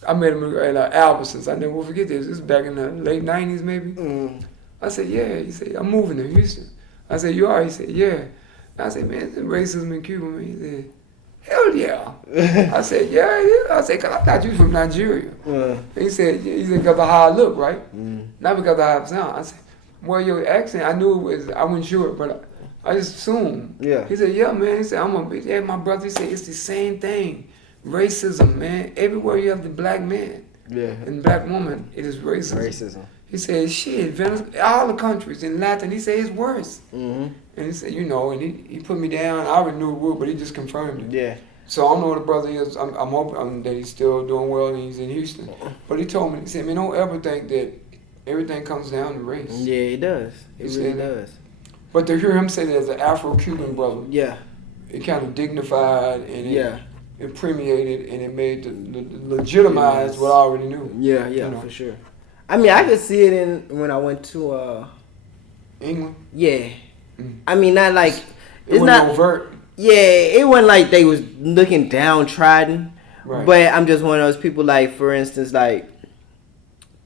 I met him at Albertsons. I never will forget this. This was back in the late 90s, maybe. I said, yeah. He said, I'm moving to Houston. I said, you are? He said, yeah. I said, man, is there racism in Cuba? Man, he said, hell yeah. I said, yeah. I said, because I thought you was from Nigeria. He said, because of how I look, right? Not because of how I sound. I said, well, your accent, I knew it was, I wasn't sure, but I just assumed. Yeah. He said, yeah, man. He said, I'm going to be there. My brother, he said, it's the same thing. Racism, man. Everywhere you have the black man and black woman, it is racism. He said, shit, all the countries in Latin, he said, it's worse. And he said, you know, and he put me down. I already knew it would, but he just confirmed it. Yeah. So I don't know what the brother is. I'm hoping that he's still doing well and he's in Houston. But he told me, he said, man, don't ever think that everything comes down to race. Yeah, it does. It really does. But to hear him say that as an Afro-Cuban brother, it kind of dignified and it permeated and it made the legitimized what I already knew. Yeah, you know? For sure. I mean, I could see it when I went to England. Yeah. I mean, not like it's not overt. Yeah, it wasn't like they was looking downtrodden. Right. But I'm just one of those people. Like, for instance, like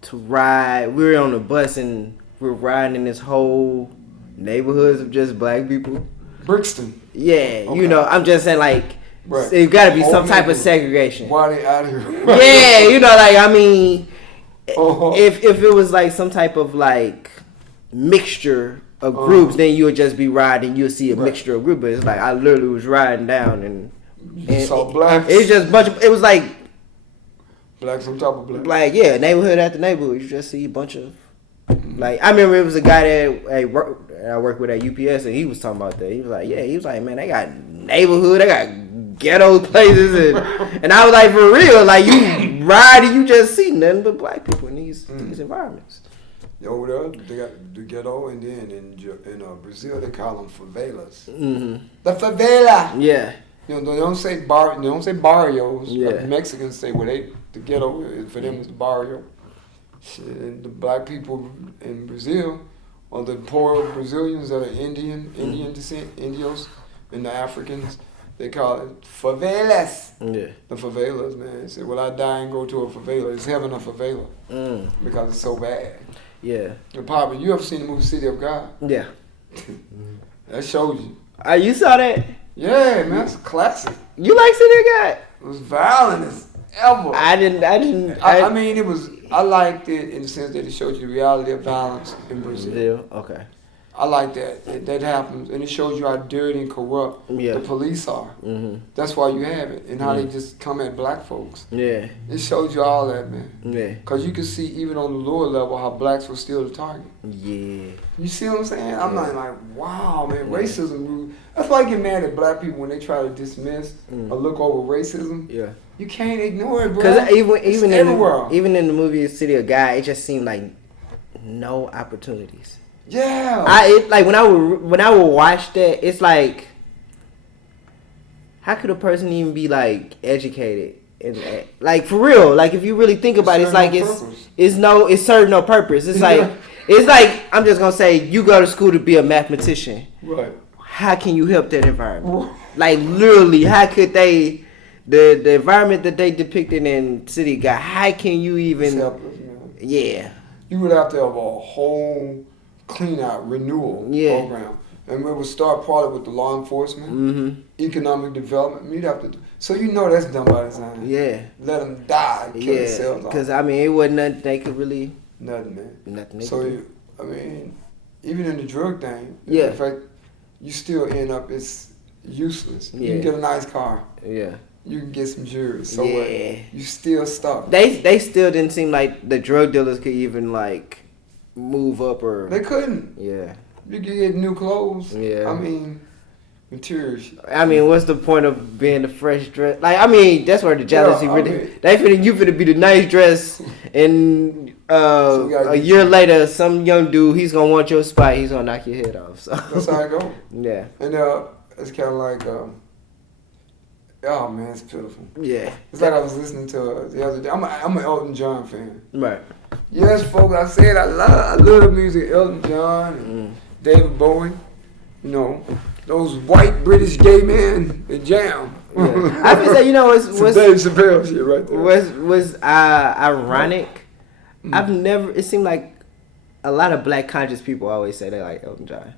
to ride. We were on the bus and we're riding in this whole neighborhoods of just black people. Brixton. Yeah, okay. You know, I'm just saying like. Right. It got to be some type of segregation. Why are they out here? Yeah, you know, like I mean, if it was like some type of like mixture of groups, then you would just be riding. You'll see a mixture of groups. But it's like I literally was riding down and saw blacks. It was just a bunch of. It was like blacks on top of blacks. Like neighborhood after neighborhood. You just see a bunch of. Like I remember it was a guy that I worked with at UPS and he was talking about that. He was like, man, they got neighborhood, they got ghetto places and I was like, for real, like you ride and you just see nothing but black people in these environments. Over there, they got the ghetto, and then in Brazil they call them favelas. The favela. Yeah. You know, they don't say barrios. Yeah. Like Mexicans say the ghetto for them is the barrio. And the black people in Brazil, or the poor Brazilians that are Indian descent, Indios, and the Africans, they call it favelas. Yeah. The favelas, man. They say, well, I die and go to a favela. It's heaven a favela. Because it's so bad. Yeah. And Papa, you ever seen the movie City of God? Yeah. That shows you. You saw that? Yeah, man. It's a classic. You like City of God? It was violent as ever. I didn't. I mean, it was. I liked it in the sense that it showed you the reality of violence in Brazil. Okay. I like that. That happens, and it shows you how dirty and corrupt the police are. Mm-hmm. That's why you have it, and how they just come at black folks. Yeah, it shows you all that, man. Yeah, because you can see even on the lower level how blacks were still the target. Yeah, you see what I'm saying? I'm not like, wow, man, racism. That's why I get mad at black people when they try to dismiss or look over racism. Yeah, you can't ignore it, bro. Because even in the movie City of God, it just seemed like no opportunities. Yeah, like when I would watch that, it's like, how could a person even be like educated in that? Like for real, like if you really think about it, it's like it serves no purpose. It's like it's like I'm just gonna say you go to school to be a mathematician. Right. How can you help that environment? Like literally, how could they? The environment that they depicted in City of God, how can you even? Helpless, yeah. You would have to have a whole clean out renewal program, and we would start probably with the law enforcement, economic development. You'd have to, so that's done by design. Yeah, let them die, kill themselves. Because I mean, it wasn't nothing they could really. Nothing, man. Nothing. So I mean, even in the drug thing, in fact, you still end up it's useless. You can get a nice car. Yeah. You can get some jewelry. So you still stuck. They still didn't seem like the drug dealers could even like move up or they couldn't. Yeah. You could get new clothes. Yeah. I mean, materials. I mean, what's the point of being the fresh dress? Like, I mean, that's where the jealousy really. You finna be the nice dress, and a year later, some young dude he's gonna want your spot. He's gonna knock your head off. So that's how it go. Yeah. And it's kind of like. Oh man, it's pitiful. Yeah, it's like I was listening to the other day. I'm an Elton John fan. Right. Yes, folks. I said I love the music. Elton John, and David Bowie. You know, those white British gay men that jam. Yeah. I would say what's Dave Chappelle shit right there. Was ironic. I've never. It seemed like a lot of black conscious people always say they like Elton John.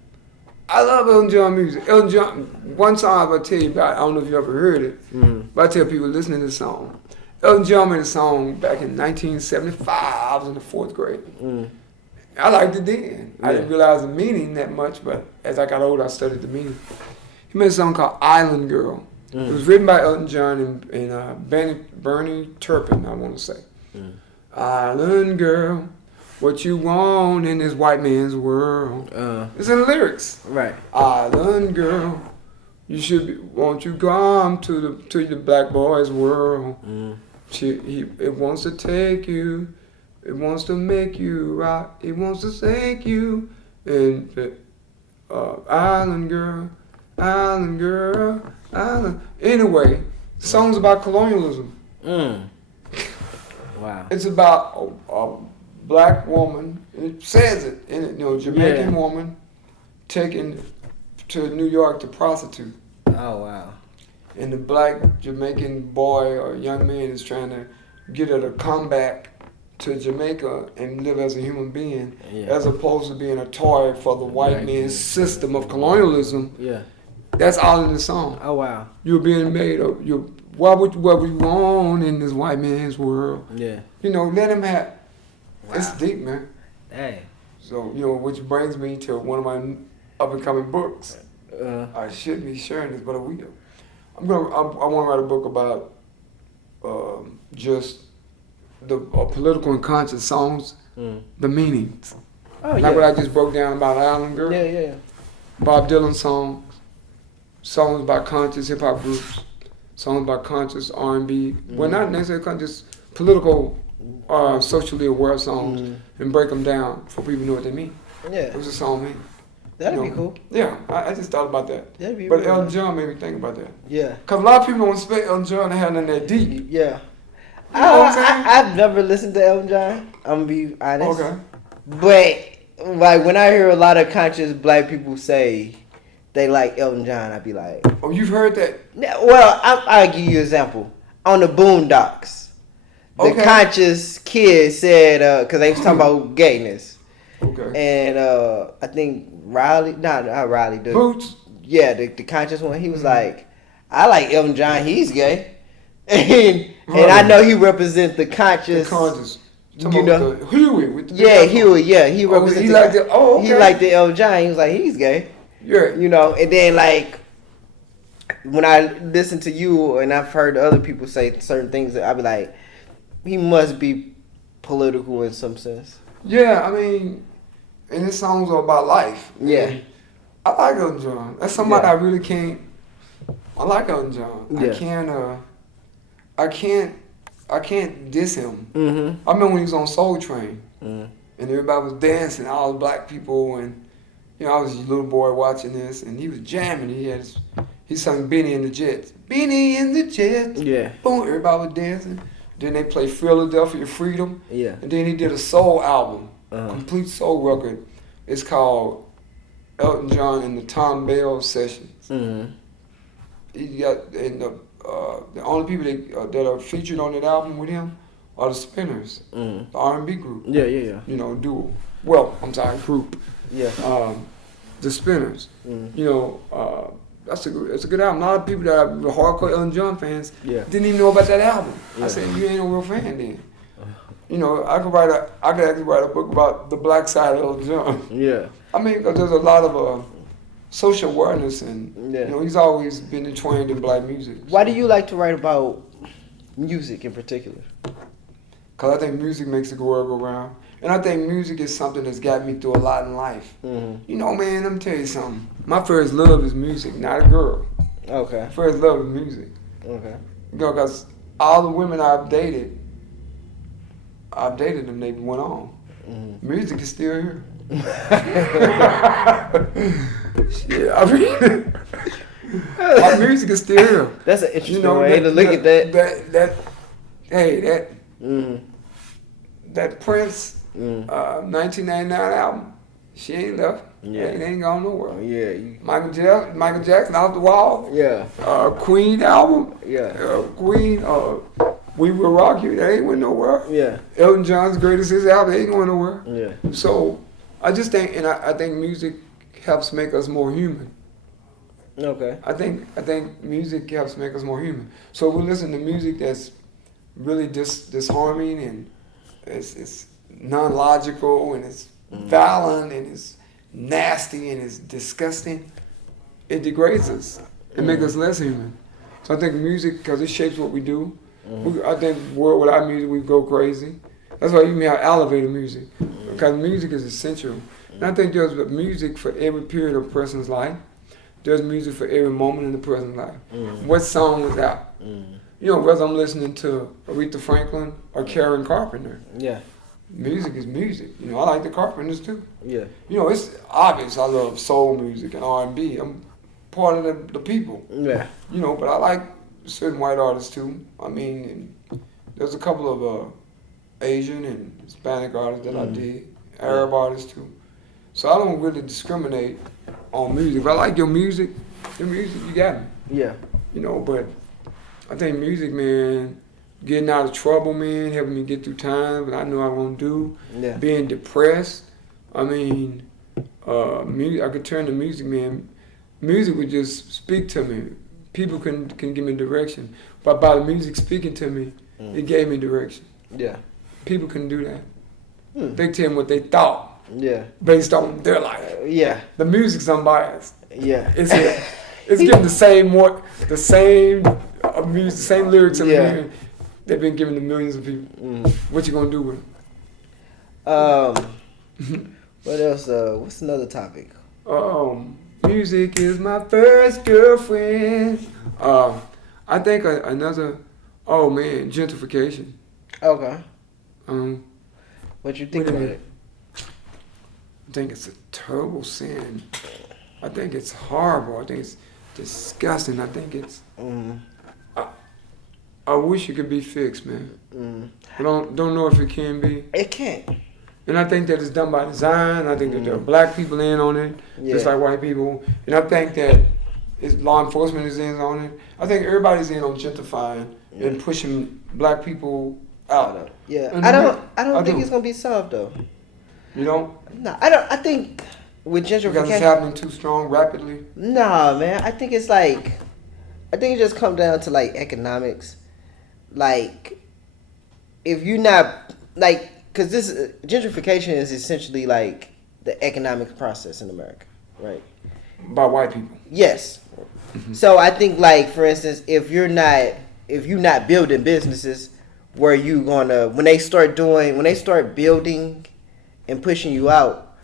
I love Elton John music. Elton John, one song I'm going to tell you about, I don't know if you ever heard it, but I tell people listening to the song. Elton John made a song back in 1975. I was in the 4th grade. I liked it then. I didn't realize the meaning that much, but as I got older, I studied the meaning. He made a song called Island Girl. It was written by Elton John and Bernie Turpin, I want to say. Island Girl. What you want in this white man's world? It's in the lyrics. Right. Island girl, won't you come to the black boy's world? It wants to take you, it wants to make you rock, it wants to take you. And island girl, island. Anyway, the song's about colonialism. Wow. It's about black woman, it says it in it, Jamaican woman taken to New York to prostitute. Oh wow! And the black Jamaican boy or young man is trying to get her to come back to Jamaica and live as a human being, as opposed to being a toy for the white man's system of colonialism. Yeah, that's all in the song. Oh wow! You're being made of what we want in this white man's world. Yeah, let him have. Wow. It's deep, man. Dang. So, which brings me to one of my up-and-coming books. I shouldn't be sharing this, but I will. I want to write a book about just the political and conscious songs, the meanings. Oh, like what I just broke down about Island Girl. Yeah. Bob Dylan songs by conscious hip-hop groups, songs by conscious R&B. Well, not necessarily conscious, political socially aware songs and break them down for people to know what they mean. Yeah. What's the song mean? That'd be cool. Yeah, I just thought about that. That'd be but Elton John made me think about that. Yeah. Because a lot of people don't expect Elton John to have nothing that deep. Yeah. I've never listened to Elton John. I'm going to be honest. Okay. But like when I hear a lot of conscious black people say they like Elton John, I'd be like... Oh, you've heard that? Well, I'll give you an example. On the Boondocks. The conscious kid said, because they was talking about gayness. Okay. And I think Riley, not Riley, Boots. Yeah, the conscious one. He was like, I like Elton John, he's gay. And I know he represents the conscious. You know, Huey with the Huey, he represented. He liked it. Oh, okay. He liked the Elton John. He was like, he's gay. Yeah. You know, and then like when I listen to you and I've heard other people say certain things, I be like, he must be political in some sense. Yeah, I mean, and his songs are about life. Yeah. And I like Elton John. That's somebody I really can't. I like Elton John. Yeah. I can't diss him. Mm-hmm. I remember when he was on Soul Train, and everybody was dancing, all the black people, and you know I was a little boy watching this, and he was jamming. He sung Benny and the Jets. Benny and the Jets. Yeah. Boom, everybody was dancing. Then they played Philadelphia Freedom. Yeah. And then he did a soul album, complete soul record. It's called Elton John and the Tom Bell Sessions. Mm-hmm. He got the only people that are featured on that album with him are the Spinners, the R&B group. Yeah. You know, duo. Well, I'm sorry, group. Yeah. The Spinners. You know, it's a good album. A lot of people that are hardcore Elton John fans didn't even know about that album. I said, you ain't a real fan then. You know, I could actually write a book about the black side of Elton John. Yeah. I mean, because there's a lot of social awareness, and you know, he's always been entwined in black music. Why do you like to write about music in particular? Because I think music makes the world go round. And I think music is something that's got me through a lot in life. Mm-hmm. You know, man, let me tell you something. My first love is music, not a girl. Okay. First love is music. Okay. You know, because all the women I've dated them, they went on. Mm-hmm. Music is still here. Shit, I mean, my music is still here. That's an interesting way to look at that. That Prince 1999 album, she ain't left. Yeah. It ain't gone nowhere. Yeah. Michael Jackson, Off the Wall. Yeah. Queen album. Yeah. Queen, We Will Rock You, that ain't went nowhere. Yeah. Elton John's Greatest Hits album, ain't going nowhere. Yeah. So I just think, and I think music helps make us more human. Okay. I think music helps make us more human. So we listen to music that's really disharming, and it's non-logical, and it's violent, and it's nasty, and it's disgusting. It degrades us. It makes us less human. So I think music, because it shapes what we do. I think without music we go crazy. That's why you may have elevator music, because music is essential. And I think there's music for every period of a person's life. There's music for every moment in the person's life. What song was out? You know, whether I'm listening to Aretha Franklin or Karen Carpenter. Yeah. Music is music. You know, I like the Carpenters too. Yeah. You know, it's obvious I love soul music and R&B. I'm part of the people. Yeah. You know, but I like certain white artists too. I mean, there's a couple of Asian and Hispanic artists that I dig. Arab artists too. So I don't really discriminate on music. If I like your music, you got me. Yeah. You know, but I think music, man, getting out of trouble, man, helping me get through times that I know I won't do. Yeah. Being depressed. I mean, music, I could turn to music, man. Music would just speak to me. People can give me direction. But by the music speaking to me, it gave me direction. Yeah. People couldn't do that. They tell me what they thought. Yeah. Based on their life. Yeah. The music's unbiased. Yeah. It's giving the same music, the same lyrics in the music they've been given to millions of people. What you gonna do with them? What else? What's another topic? Music is my first girlfriend. I think another. Oh man, gentrification. Okay. What you think about it? I think it's a terrible sin. I think it's horrible. I think it's disgusting. I think it's. I wish it could be fixed, man. I don't know if it can be. It can't. And I think that it's done by design. I think that there are black people in on it, just like white people. And I think that law enforcement is in on it. I think everybody's in on gentrifying and pushing black people out. Yeah, I don't think it's gonna be solved though. You don't? No, I don't. I think with gentrification, because it's happening too strong, rapidly. Nah, man. I think it just comes down to like economics. Like, if you're not like, because this gentrification is essentially like the economic process in America, right? By white people. Yes. Mm-hmm. So I think, like, for instance, if you're not building businesses, where you gonna when they start building and pushing you out,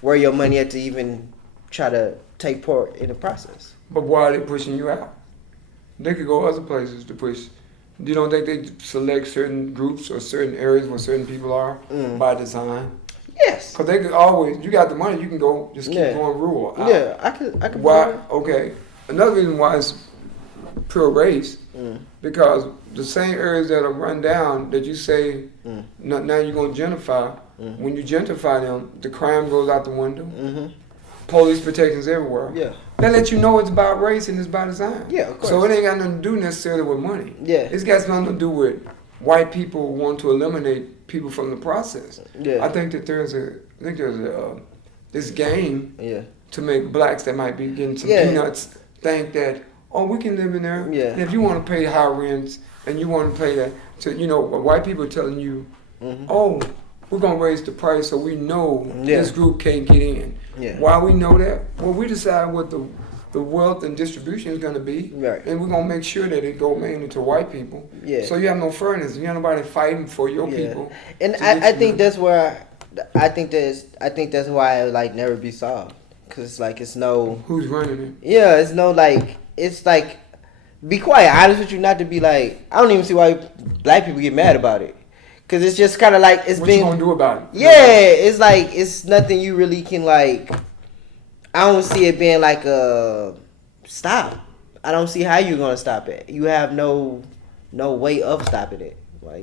where your money at to even try to take part in the process? But why are they pushing you out? They could go other places to push. You don't think they select certain groups or certain areas where certain people are by design? Yes. Because they could always, you got the money, you can go, just keep going rural. Yeah, I could. Why? Okay. Another reason why it's pure race, because the same areas that are run down that you say now you're going to gentrify, when you gentrify them, the crime goes out the window. Police protection's everywhere. Yeah. That lets you know it's about race and it's by design. Yeah, of course. So it ain't got nothing to do necessarily with money. Yeah. It's got nothing to do with white people want to eliminate people from the process. Yeah. I think that there's this game to make blacks that might be getting some peanuts think that, oh, we can live in there. Yeah. And if you want to pay high rents and you want to pay that, so white people are telling you, oh, we're gonna raise the price so we know this group can't get in. Yeah. Why we know that? Well, we decide what the wealth and distribution is gonna be, right? And we're gonna make sure that it go mainly to white people. Yeah. So you have no fairness. You have nobody fighting for your people. And I think that's where I think that's why it like never be solved, cause like it's no who's running it. Yeah, it's no like it's like be quite honest with you, not to be like I don't even see why black people get mad about it. Cause it's just kind of like it's what you gonna do about it? Yeah, it's like it's nothing you really can like. I don't see it being like a stop. I don't see how you're gonna stop it. You have no way of stopping it. Like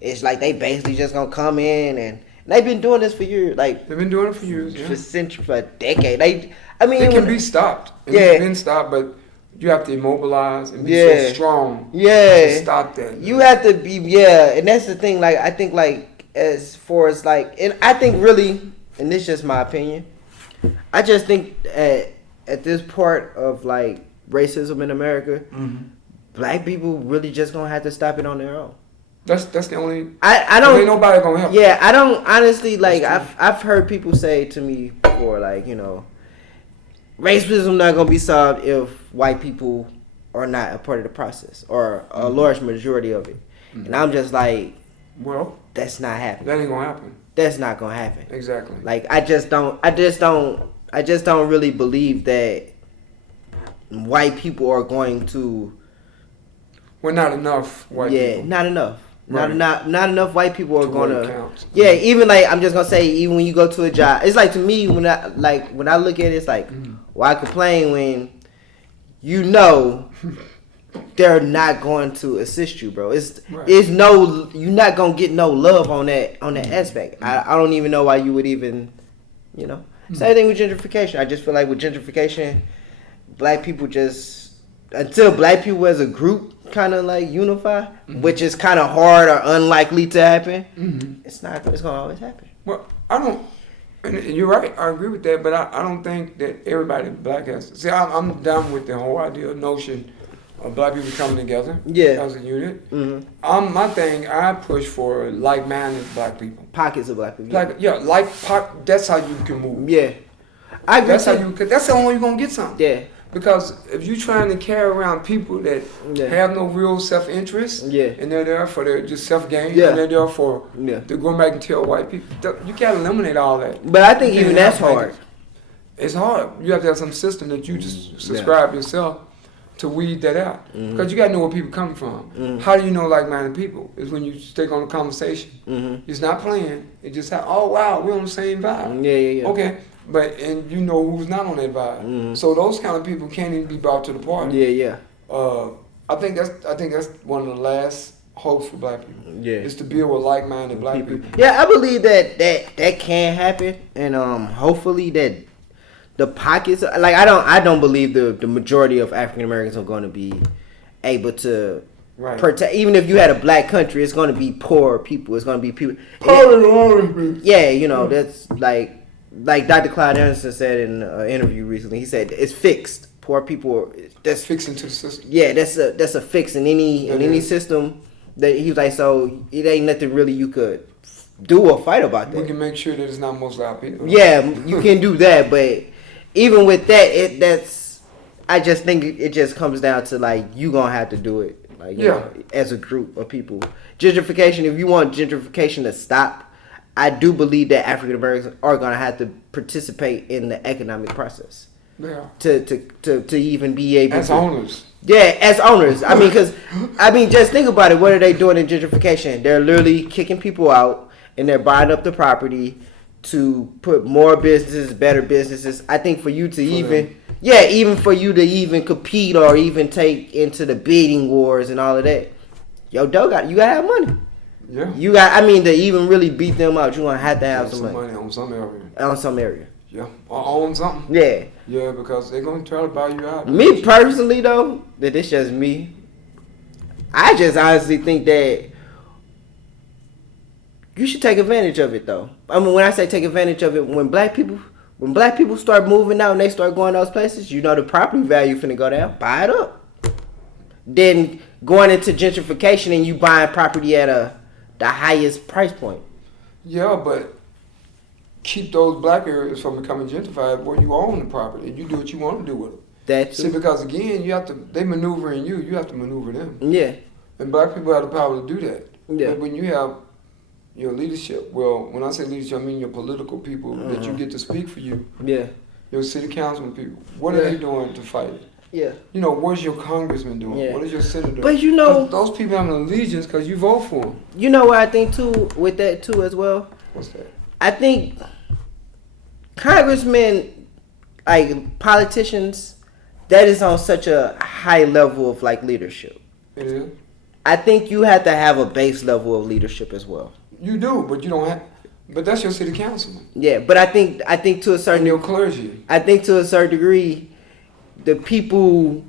it's like they basically just gonna come in and they've been doing this for years. Like they've been doing it for years, for centuries, for a decade. It can be stopped. It's been stopped, but you have to immobilize and be so strong to stop that. You have to be, and that's the thing, like, I think, like, as far as, like, and I think really, and this is just my opinion, I just think at this part of, like, racism in America, black people really just gonna have to stop it on their own. That's the only, I don't, ain't nobody gonna help. Yeah, I don't, honestly, like, I've heard people say to me before, like, racism not gonna be solved if white people are not a part of the process or a large majority of it, and I'm just like, well, that's not happening. That ain't gonna happen. That's not gonna happen. Exactly. Like I just don't really believe that white people are going to. Well, not enough white people. Yeah, not enough. Right. Not enough white people are gonna. Yeah, even like I'm just gonna say, even when you go to a job, it's like to me when I look at it, it's like, why complain when they're not going to assist you, bro? You're not gonna get no love on that aspect. I don't even know why you would even, Same thing with gentrification. I just feel like with gentrification, black people until black people as a group kind of like unify, which is kind of hard or unlikely to happen. It's gonna always happen. Well, and you're right, I agree with that, but I don't think that everybody black has to. See, I'm done with the whole notion of black people coming together as a unit. My thing, I push for like-minded black people. Pockets of black people. That's how you can move. Yeah. I agree. That's the only way you're gonna get something. Yeah. Because if you're trying to carry around people that have no real self-interest, and they're there for their just self-gain, and they're there for to go back and tell white people, you gotta eliminate all that. But I think even that's hard. It's hard. You have to have some system that you just subscribe yourself to weed that out. Because you gotta know where people come from. How do you know like-minded people? Is when you stick on a conversation. It's not playing. It just oh wow, we're on the same vibe. Yeah. Okay. And you know who's not on that vibe. So those kind of people can't even be brought to the party. Yeah. I think that's one of the last hopes for black people. Yeah. Is to build with like-minded black people. Yeah, I believe that can happen, and hopefully that the pockets like I don't believe the majority of African Americans are going to be able to protect. Even if you had a black country, it's going to be poor people. It's going to be people. Yeah, that's like Dr. Clyde Anderson said in an interview recently. He said it's fixed. Poor people, that's fixed into the system. Yeah, that's a fix in any system. That he was like, so it ain't nothing really you could do a fight about that. We can make sure that it's not most our people. Yeah, you can do that, but even with that, I just think it just comes down to like you gonna have to do it, like you know, as a group of people. Gentrification. If you want gentrification to stop, I do believe that African Americans are gonna have to participate in the economic process. Yeah. To even be able as owners. Yeah, as owners. I mean, just think about it. What are they doing in gentrification? They're literally kicking people out, and they're buying up the property to put more businesses, better businesses. I think for you to even for you to even compete or even take into the bidding wars and all of that, you gotta have money. Yeah. To even really beat them out, you're gonna have to have some money on some area. On some area. Yeah, or own something. Yeah. Yeah, because they're gonna try to buy you out. Me personally, though, that it's just me. I just honestly think that you should take advantage of it, though. I mean, when I say take advantage of it, when black people start moving out and they start going those places, you know the property value finna go down. Buy it up. Then going into gentrification and you buying property at the highest price point. Yeah, but keep those black areas from becoming gentrified where you own the property and you do what you want to do with them. That's because again, they maneuvering you have to maneuver them. Yeah. And black people have the power to do that. Yeah. But when you have your leadership, well, when I say leadership, I mean your political people that you get to speak for you. Yeah. Your city councilman people. What are they doing to fight it? Yeah. You know, what's your congressman doing? Yeah. What is your senator? But you know, those people have an allegiance because you vote for them. You know what I think too with that too as well? What's that? I think congressmen, like politicians, that is on such a high level of like leadership. It is. I think you have to have a base level of leadership as well. You do, but you don't have. But that's your city councilman. Yeah, but I think to a certain and your clergy. I think to a certain degree, the people,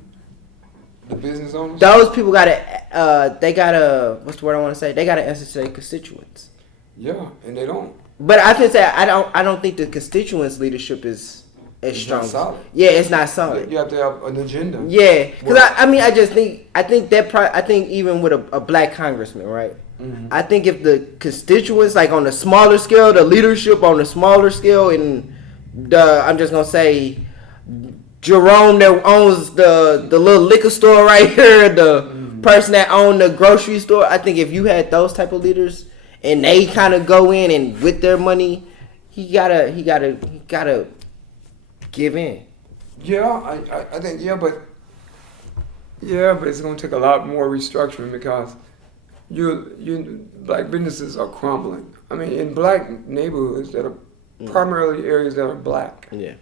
the business owners, those people they gotta what's the word I want to say? They gotta answer to their constituents. Yeah, and they don't. But I can say I don't think the constituents' leadership is as strong. Not solid. Yeah, it's not solid. You have to have an agenda. Yeah, because I think even with a black congressman, right? Mm-hmm. I think if the constituents, like on the smaller scale, the leadership on the smaller scale, and I'm just gonna say Jerome that owns the little liquor store right here, the person that owned the grocery store. I think if you had those type of leaders and they kind of go in and with their money, he gotta give in. Yeah, I think but it's gonna take a lot more restructuring because you black businesses are crumbling. I mean, in black neighborhoods that are primarily areas that are black. Yeah.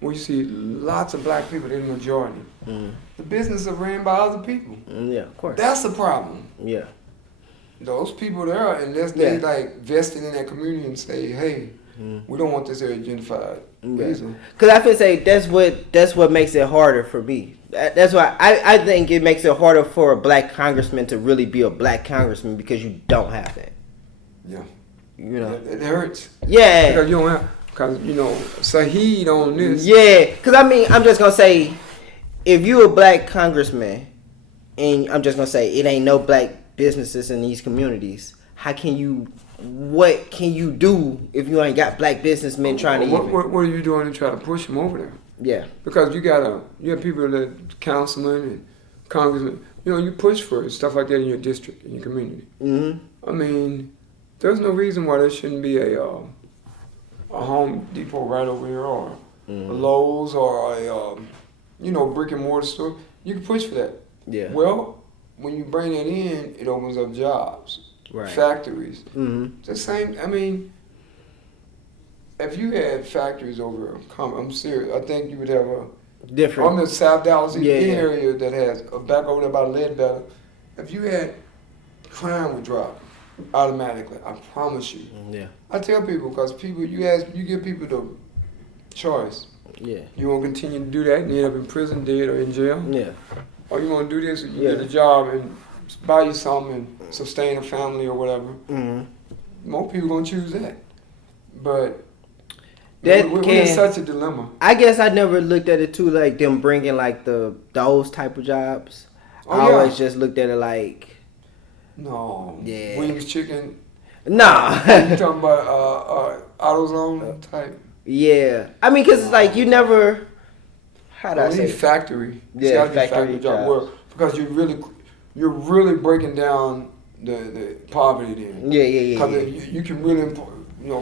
Where you see lots of black people, they're the majority. The business are ran by other people. Yeah, of course. That's the problem. Yeah. Those people there, unless they like vested in that community and say, hey, we don't want this area gentrified. Because I feel say that's what makes it harder for me. That's why I think it makes it harder for a black congressman to really be a black congressman because you don't have that. Yeah. You know. It hurts. Yeah. Because you don't have, Saheed on this. Yeah. Because I'm just going to say, if you a black congressman, and I'm just going to say, it ain't no black businesses in these communities, what can you do if you ain't got black businessmen trying to what are you doing to try to push them over there? Yeah. Because you have people that councilmen and congressmen, you push for stuff like that in your district, in your community. Mm-hmm. I mean, there's no reason why there shouldn't be a Home Depot right over here or a Lowe's or a brick and mortar store. You can push for that. Yeah. Well, when you bring that in, it opens up jobs. Right. Factories. Mm-hmm. The same. I mean, if you had factories over, I'm serious. I think you would have a different. On the South Dallas area that has back over there by Leadbetter. If you had, crime would drop automatically. I promise you. Yeah. I tell people because you give people the choice. Yeah. You want to continue to do that and you end up in prison, dead, or in jail. Yeah. Or you want to do this and you get a job and buy you something and sustain a family or whatever. Mm-hmm. Most people gonna choose that, but we're in such a dilemma. I guess I never looked at it too like them bringing like those type of jobs. I always just looked at it like wings, chicken. Nah. You talking about AutoZone type? Yeah, I mean, cause it's like you never. How do I say? Factory. Yeah, it's factory job. Well, because you're really breaking down the poverty then. Yeah. Because you can really,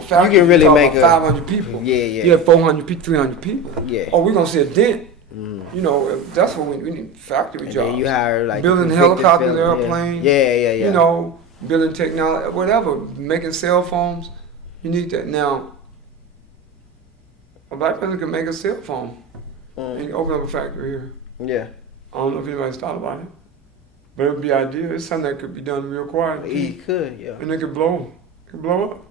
factory. You can really make 500 people. Yeah. 400 people, 300 people. Yeah. Oh, we're gonna see a dent. That's what we need. Factory and jobs. Then you hire like building helicopters, airplanes. Yeah. Building technology, whatever. Making cell phones. You need that now. A black person can make a cell phone. And you can open up a factory here. Yeah. I don't know if anybody's thought about it. But it would be ideal. It's something that could be done real quiet. It could, yeah. And it could blow. It could blow up.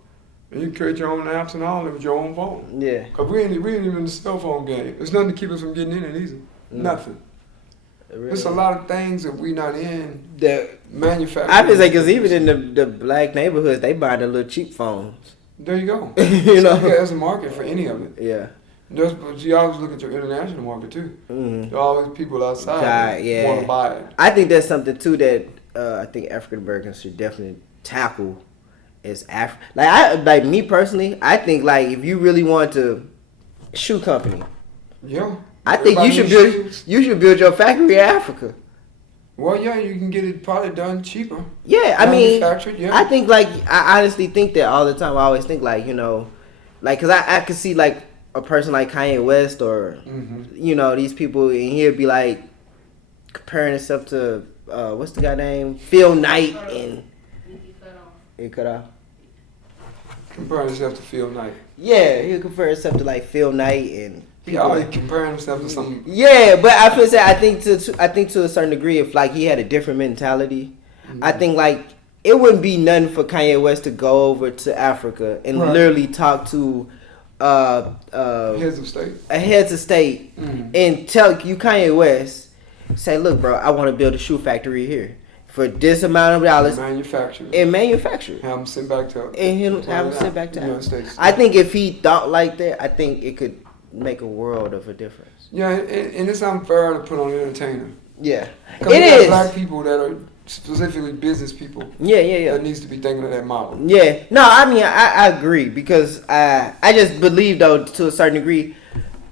And you can create your own apps and all that with your own phone. Yeah. Because we ain't even in the cell phone game. There's nothing to keep us from getting in it either. Nothing. Really There's a lot of things that we not in that manufacture. I feel like, because even in the black neighborhoods, they buy the little cheap phones. There you go. There's a market for any of it. Yeah. But you always look at your international market too. There are always people outside that want to buy it. I think that's something too that I think African Americans should definitely tackle. Is like me personally, I think like if you really want to shoe company, I think you should build your factory in Africa. Well, yeah, you can get it probably done cheaper. Yeah, I mean, I think like I honestly think that all the time. I always think like because I could see like a person like Kanye West or these people, and he'll be like comparing himself to what's the guy name, Phil Knight, and it cut off. Comparing himself to Phil Knight. Yeah, he'll compare himself to like Phil Knight and. He always comparing himself to something. Yeah, but I feel say I think to a certain degree, if like he had a different mentality, I think like it wouldn't be nothing for Kanye West to go over to Africa and literally talk to heads of state and tell you Kanye West, say, look, bro, I want to build a shoe factory here for this amount of dollars. Manufacture. Have him sent back to. The United States. I think if he thought like that, I think it could make a world of a difference. Yeah, and it's unfair to put on an entertainer. Yeah, because we got black people that are specifically business people. Yeah. That needs to be thinking of that model. Yeah, no, I mean I agree because I just believe though to a certain degree,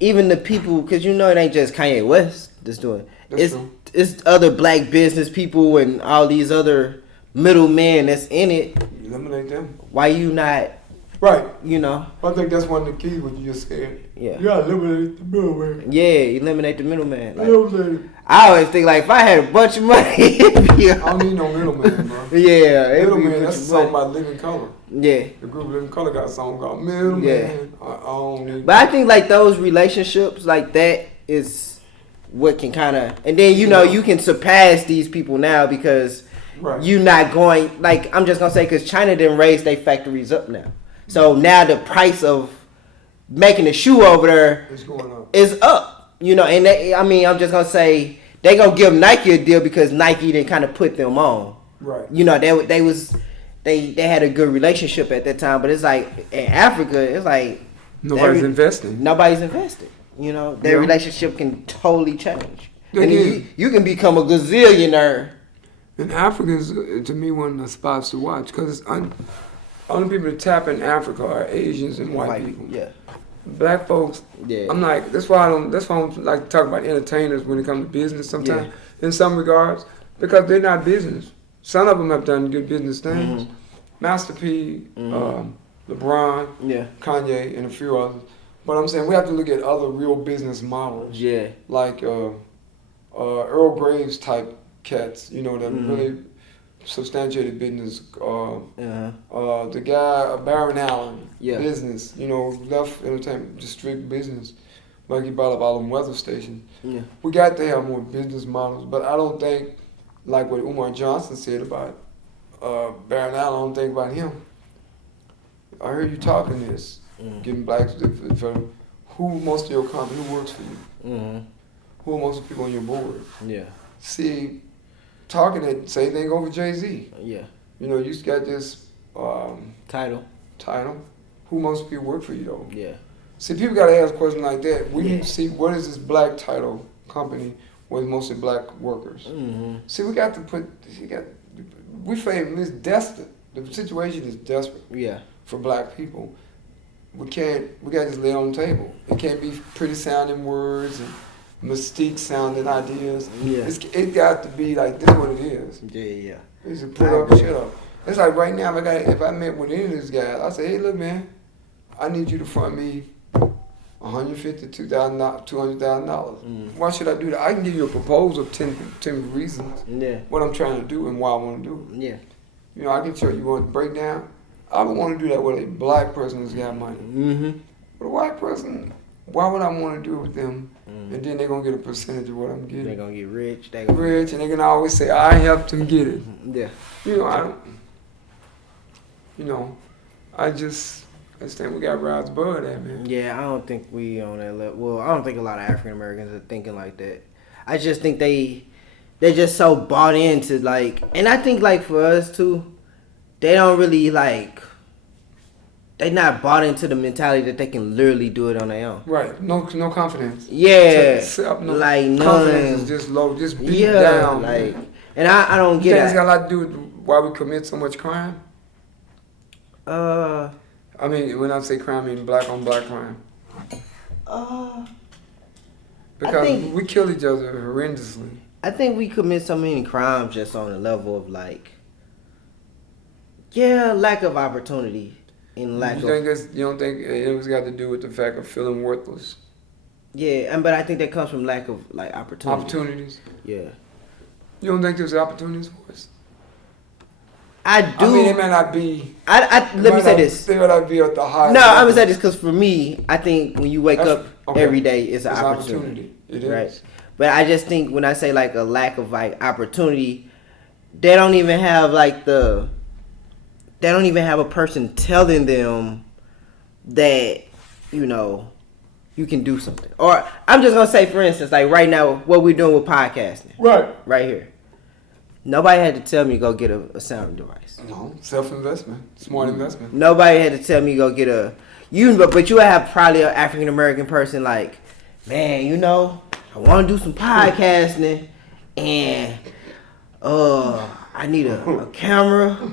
even the people, because it ain't just Kanye West that's doing. It's other black business people and all these other middlemen that's in it. Eliminate them. Why you not? Right. I think that's one of the keys what you just said. Yeah. You gotta eliminate the middleman. Yeah, eliminate the middleman. Like, I always think like if I had a bunch of money, I don't need no middleman, bro. Yeah. Middleman, that's a song by Living Color. Yeah. The group Living Color got a song called Middleman. Yeah. I don't need But I think like those relationships like that is what can kind of, and then you can surpass these people now because you're not going, like I'm just gonna say because China didn't raise their factories up now. So now the price of making a shoe over there is up, and I'm just gonna say they gonna give Nike a deal because Nike didn't kind of put them on. Right. They had a good relationship at that time, but it's like in Africa, it's like nobody's investing. Their relationship can totally change. And you can become a gazillionaire. And Africa is, to me, one of the spots to watch because only people that tap in Africa are Asians and white people. Yeah. Black folks. Yeah. I'm like, that's why I don't like to talk about entertainers when it comes to business sometimes. Yeah. In some regards, because they're not business. Some of them have done good business things. Master P, LeBron, Kanye, and a few others. But I'm saying we have to look at other real business models. Yeah. Like Earl Graves type cats, that really substantiated business. The guy, Baron Allen, business, left entertainment, just strict business. Like he brought up all them weather stations. Yeah. We got to have more business models, but I don't think, like what Umar Johnson said about Baron Allen, I don't think about him. I heard you talking this, getting blacks, who most of your company, who works for you? Who are most of the people on your board? Yeah. See, talking that same thing over Jay-Z. Yeah. You got this title. Who most people work for you though? Yeah. See, people got to ask questions like that. We need to see what is this black title company with mostly black workers. See, we got to we favor Miss Destin. the situation is desperate. Yeah. For black people, we gotta just lay it on the table. It can't be pretty sounding words and mystique sounding ideas. Yeah. It got to be like this. Is what it is. Yeah. It's a put up, shut up. It's like right now, if I met with any of these guys, I say, hey, look, man, I need you to fund me $150,000, $200,000. Why should I do that? I can give you a proposal of 10 reasons. Yeah. What I'm trying to do and why I want to do it. Yeah. You know, I can show you want to break down. I would want to do that with a black person who's got money. Mm-hmm. With a white person, why would I want to do it with them? And then they're going to get a percentage of what I'm getting. They're going to get rich. Rich, and they're going to always say, I helped them get it. Yeah. You know, I think we got Rod's bud there, man. Yeah, I don't think we on that level. Well, I don't think a lot of African Americans are thinking like that. I just think they're just so bought into, like, and I think, like, for us, too, they don't really, like, they not bought into the mentality that they can literally do it on their own. Right. No confidence. Yeah. Like, none. Confidence is just low, just beat down. Like, and I don't get it. It's got a lot to do with why we commit so much crime? I mean, when I say crime, I mean black on black crime. Because we kill each other horrendously. I think we commit so many crimes just on the level of, like, lack of opportunity and lack you don't think it's got to do with the fact of feeling worthless? Yeah, but I think that comes from lack of, like, opportunities. Yeah. You don't think there's opportunities for us? I do. I mean, it may not be. Let me say this. They may not be at the highest. No, I'm gonna say this because for me, I think when you wake up every day, it's an opportunity. It is. Right. But I just think when I say, like, a lack of, like, opportunity, they don't even have, like, they don't even have a person telling them that, you know, you can do something. Or I'm just gonna say, for instance, like right now, what we're doing with podcasting. Right here. Nobody had to tell me to go get a sound device. No, self-investment, smart investment. Nobody had to tell me to go get but you would have probably an African American person like, man, you know, I want to do some podcasting, and I need a camera,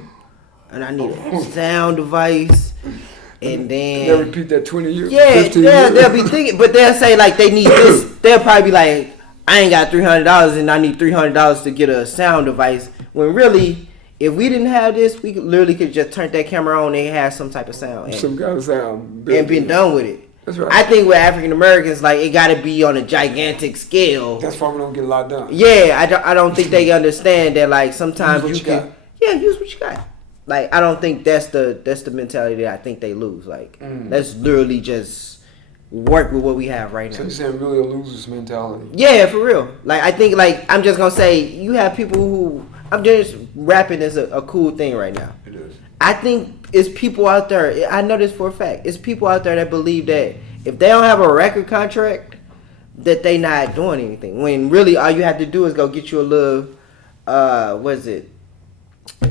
and I need a sound device, and then they'll repeat that 20 years. Yeah, they'll be thinking, but they'll say like they need this. They'll probably be like, I ain't got $300 and I need $300 to get a sound device. When really, if we didn't have this, we literally could just turn that camera on and have some type of sound. Some kind of sound. And been done with it. That's right. I think with African Americans, like, it got to be on a gigantic scale. That's why we don't get a lot done. Yeah, I don't think they understand that, like, sometimes use what you got. Yeah, use what you got. Like, I don't think that's the mentality that I think they lose. Like, let's literally just work with what we have right now. So you're saying really a loser's mentality? Yeah, for real. Like, I think, like, I'm just gonna say, you have people who, I'm just rapping is a cool thing right now. It is. I think it's people out there, I know this for a fact, it's people out there that believe that if they don't have a record contract, that they not doing anything. When really all you have to do is go get you a little,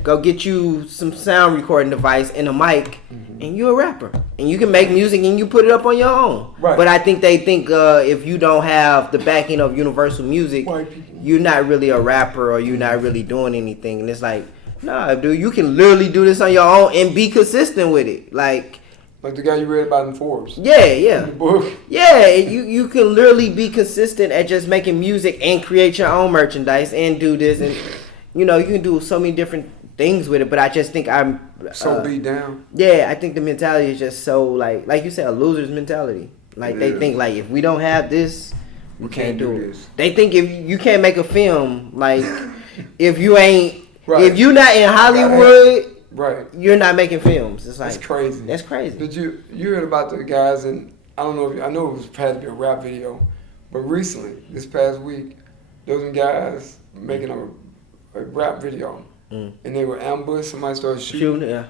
go get you some sound recording device and a mic, and you're a rapper. And you can make music and you put it up on your own. Right. But I think they think if you don't have the backing of Universal Music, you're not really a rapper or you're not really doing anything. And it's like, nah, dude, you can literally do this on your own and be consistent with it. Like the guy you read about in Forbes. Yeah, yeah. In the book. Yeah, you can literally be consistent at just making music and create your own merchandise and do this. And, you know, you can do so many different things with it. But I just think I'm... so beat down. Yeah, I think the mentality is just so, like you said, a loser's mentality. Like, they think, like, if we don't have this, we can't do this. They think if you can't make a film, like, if you ain't... Right. If you're not in Hollywood... Right. You're not making films. It's like, that's crazy. That's crazy. Did you heard about the guys, and I don't know if I know it was had to be a rap video, but recently, this past week, there was some guys making a rap video, and they were ambushed. Somebody started shooting. Yeah.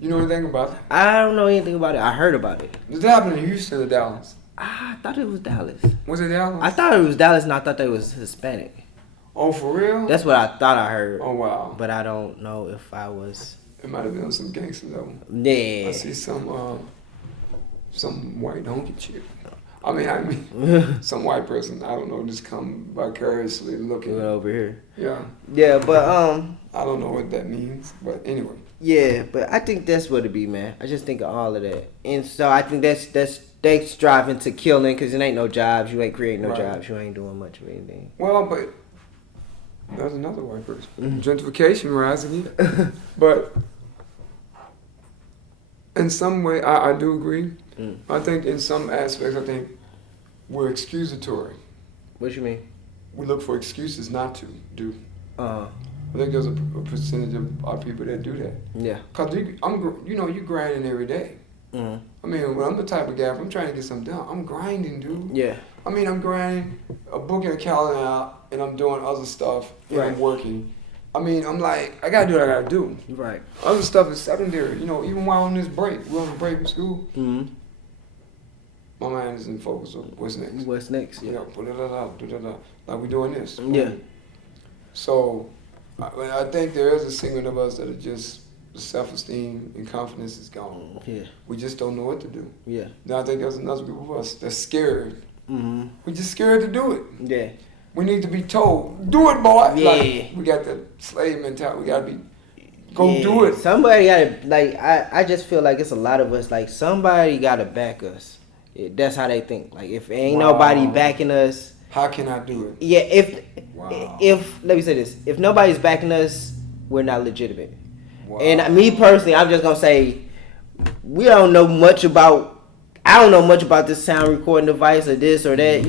You know anything about that? I don't know anything about it. I heard about it. Did that happen in Houston or Dallas? I thought it was Dallas. Was it Dallas? I thought it was Dallas, and I thought they was Hispanic. Oh, for real? That's what I thought I heard. Oh, wow. But I don't know if I was... It might have been on some gangster level. Yeah. I see some white donkey chick. I mean, some white person, I don't know, just come vicariously looking over here. Yeah. Yeah, but I don't know what that means, but anyway. Yeah, but I think that's what it be, man. I just think of all of that, and so I think that's they striving to killing because it ain't no jobs. You ain't creating no jobs. You ain't doing much of anything. Well, but there's another white person. Gentrification rising here, but in some way, I do agree. I think in some aspects, I think we're excusatory. What you mean? We look for excuses not to do. I think there's a percentage of our people that do that. Yeah. Cause you're grinding every day. Mm-hmm. I mean, when I'm the type of guy, if I'm trying to get something done, I'm grinding, dude. Yeah. I mean, I'm grinding, booking a calendar out, and I'm doing other stuff, and I'm working. I mean, I'm like, I gotta do what I gotta do. Right. Other stuff is secondary. Even while on this break, we're on a break from school. Mm-hmm. My mind is in focus of what's next. What's next? Yeah. Like we're doing this. Yeah. So, I think there is a segment of us that are just self-esteem and confidence is gone. Yeah. We just don't know what to do. Yeah. Now I think there's another group of us that's scared. Mm-hmm. We're just scared to do it. Yeah. We need to be told, do it, boy. Yeah. Like, we got the slave mentality. We gotta do it. Somebody gotta I just feel like it's a lot of us. Like somebody gotta back us. That's how they think. Like if ain't nobody backing us, how can I do it? Yeah. If let me say this, if nobody's backing us, we're not legitimate. Wow. And me personally, I'm just gonna say, I don't know much about this sound recording device or this or that,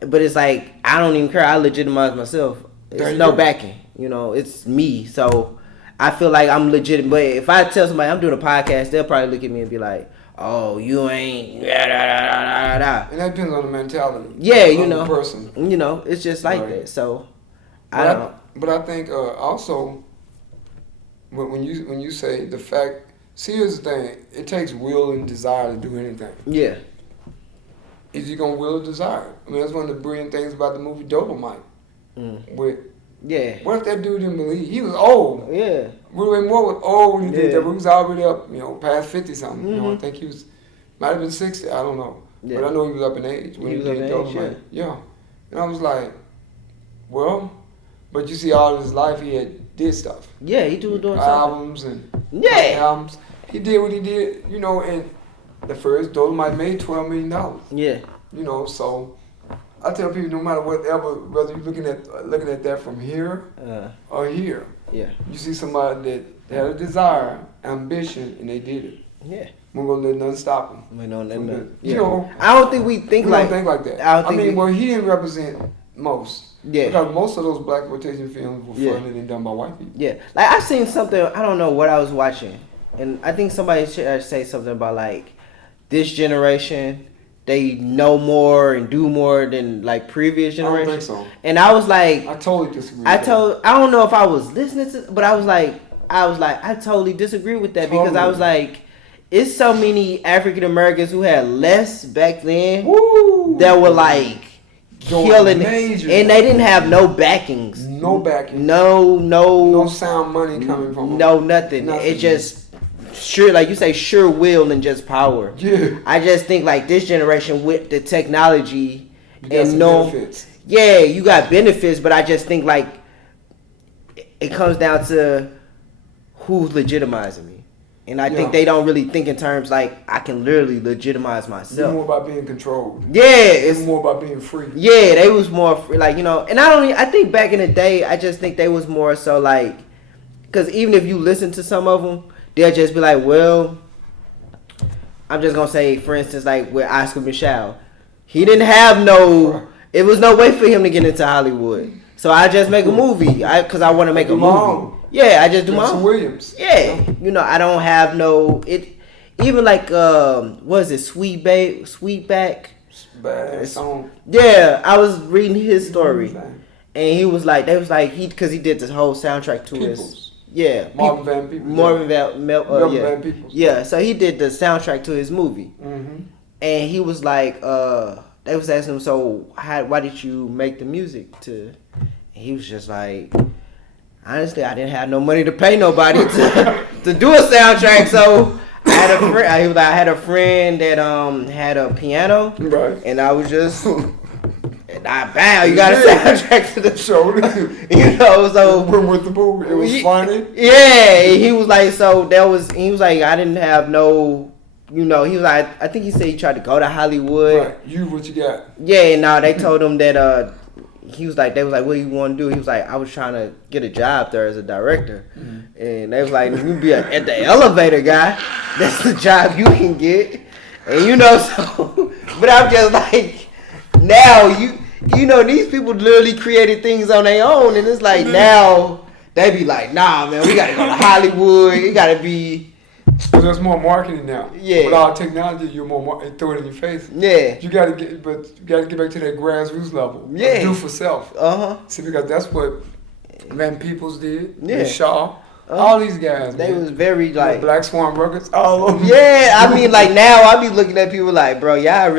But it's like I don't even care. I legitimize myself. There's no backing. It's me. So I feel like I'm legitimate. But if I tell somebody I'm doing a podcast, they'll probably look at me and be like, "Oh, you ain't." Da, da, da, da, da. And that depends on the mentality. Yeah, the person. It's just like that. So But I think also when you say the fact. See, here's the thing. It takes will and desire to do anything. Yeah. Is you gonna will or desire? I mean, that's one of the brilliant things about the movie Dolomite. What if that dude didn't believe? He was old. Yeah. William Moore was old when he did that, but he was already up, past 50 something. Mm-hmm. I think he might have been 60. I don't know. Yeah. But I know he was up in age when he did Dolomite. Yeah. And I was like, well, but you see, all of his life he did stuff. Yeah, he doing albums something. Albums. He did what he did, and the first Dolomite made $12 million. Yeah. So I tell people no matter whatever, whether you're looking at that from here or here. Yeah. You see somebody that had a desire, ambition, and they did it. Yeah. We're gonna let nothing stop them. We don't let nothing. Yeah. I don't think we think like that. He didn't represent most. Yeah. Because most of those black exploitation films were funded and done by white people. Yeah. Like I seen something, I don't know what I was watching, and I think somebody should say something about like this generation, they know more and do more than like previous generations. I don't think so. And I was like, I totally disagree. I don't know if I was listening to, but I was like, I totally disagree with that because I was like, it's so many African Americans who had less back then that were like killing, and they didn't have no backings. No backing. No sound money coming from them. No nothing. It just sure, like you say, sure will and just power. Yeah. I just think like this generation with the technology and benefits. Yeah, you got benefits, but I just think like it comes down to who's legitimizing me. And I think they don't really think in terms like I can literally legitimize myself. It's more about being controlled. Yeah, it's more about being free. Yeah, they was more free, like, and I think back in the day, I just think they was more so like, because even if you listen to some of them, they'll just be like, well, I'm just gonna say, for instance, like with Oscar Michelle, he didn't have it was no way for him to get into Hollywood. So I just make a movie, because I want to make a movie. Yeah, I just do my own. Williams. Yeah, I don't have even like what is it, Sweetback. Bad song. Yeah, I was reading his story, and he was like, because he did this whole soundtrack to his. Yeah, Marvin Van Peebles. Van Peebles. Yeah, so he did the soundtrack to his movie, and he was like, they was asking him, so why did you make the music to? And he was just like, honestly, I didn't have no money to pay nobody to do a soundtrack, so I had a friend. He was like, I had a friend that had a piano, right? And I was just, and you got a soundtrack to the show. So with the movie, it was funny. Yeah, he was like, he was like, I didn't have no. He was like, I think he said he tried to go to Hollywood. Right. What you got? Yeah, no, they told him that they was like, what do you want to do? He was like, I was trying to get a job there as a director. Mm-hmm. And they was like, you be at the elevator guy. That's the job you can get. And so, but I'm just like, now these people literally created things on their own, and it's like now they be like, nah, man, we gotta go to Hollywood. It gotta be. Because there's more marketing now. Yeah. With all technology, you're more throw it in your face. Yeah. You gotta get back to that grassroots level. Yeah. Do for self. See, because that's what Van Peoples did. Yeah. Shaw. All these guys. They was very like Black Swan Records. All of them. Yeah, I mean, like now I be looking at people like, bro, y'all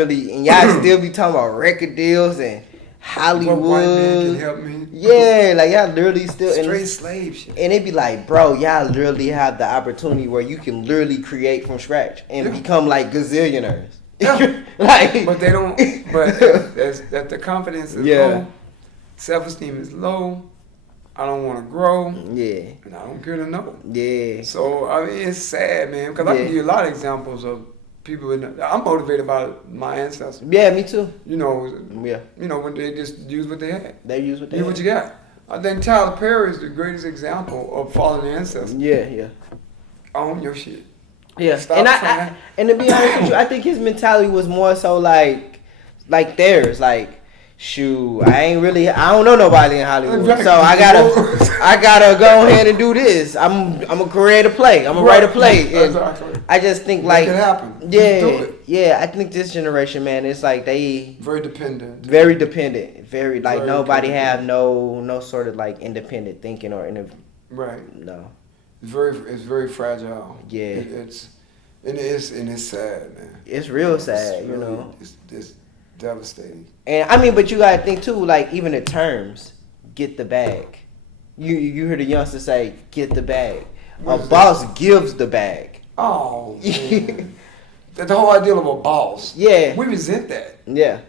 still be talking about record deals and Hollywood. What white man can help me? Yeah, like y'all literally still straight slave shit. And it be like, bro, y'all literally have the opportunity where you can literally create from scratch and become like gazillionaires. Yeah. But they don't. But that the confidence is low. Self-esteem is low. I don't want to grow. Yeah. And I don't care to know. Yeah. So I mean, it's sad, man. Because I can give you a lot of examples of people. I'm motivated by my ancestors. Yeah, me too. When they just use what they had. They use what they had. What you got. I think Tyler Perry is the greatest example of following the ancestors. Yeah. Own your shit. Yeah. And to be honest with you, I think his mentality was more so like theirs. Like, shoot, I don't know nobody in Hollywood, so I gotta go ahead and do this. I'm gonna create a play. I'm gonna write a play. Exactly. I just think Make it happen. Yeah. I think this generation, man, it's like they very dependent, very like nobody have no sort of like independent thinking or right. No, it's very fragile. Yeah, it's sad, man. It's real sad, It's devastating. And I mean, but you gotta think too, like even the terms, get the bag. You hear the youngsters say, get the bag. A boss gives the bag. Oh, man. The whole idea of a boss. Yeah. We resent that. Yeah.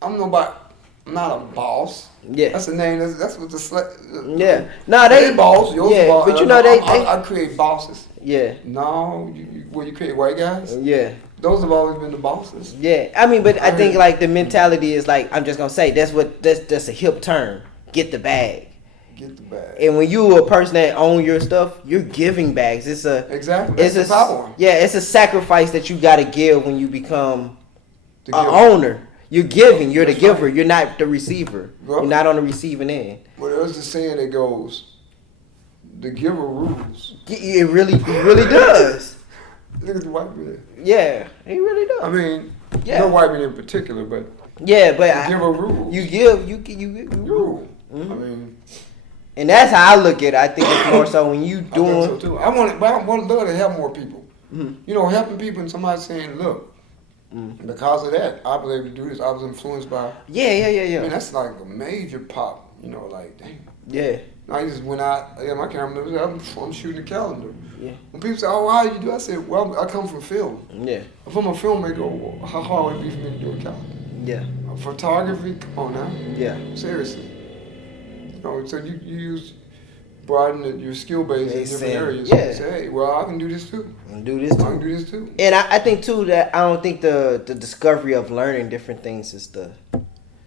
I'm not a boss. Yeah. That's the name. That's what the yeah. No, they boss. Yours boss. But I create bosses. Yeah. No, you create white guys. Yeah. Those have always been the bosses. Yeah, I mean, but I think like the mentality is like, I'm just gonna say that's a hip term. Get the bag. Get the bag. And when you a person that own your stuff, you're giving bags. It's a power. Yeah, it's a sacrifice that you gotta give when you become an owner. You're giving. You're the giver. Right. You're not the receiver. Well, you're not on the receiving end. Well, there's the saying that goes, the giver rules. It really does. Look at the white man. Yeah, he really does. I mean, no white man in particular, but but give a rule. You give, you rule. Mm-hmm. I mean, and that's how I look at it. I think it's more so when you doing. I think so too. I want to love to help more people. Mm-hmm. Helping people and somebody saying, look, because of that, I was able to do this. I was influenced by. Yeah. I mean, that's like a major pop. Like, damn. Yeah. I just went out. I got my camera. I'm shooting a calendar. Yeah. When people say, "Oh, how you do?" I said, "Well, I come from film. Yeah. If I'm a filmmaker, how hard would it be for me to do a calendar? Yeah. Photography, come on now. Yeah. Seriously. So you use broaden your skill base in different areas. Yeah. Say, hey, well, I can do this too. I can do this too. And I think too that I don't think the discovery of learning different things is the.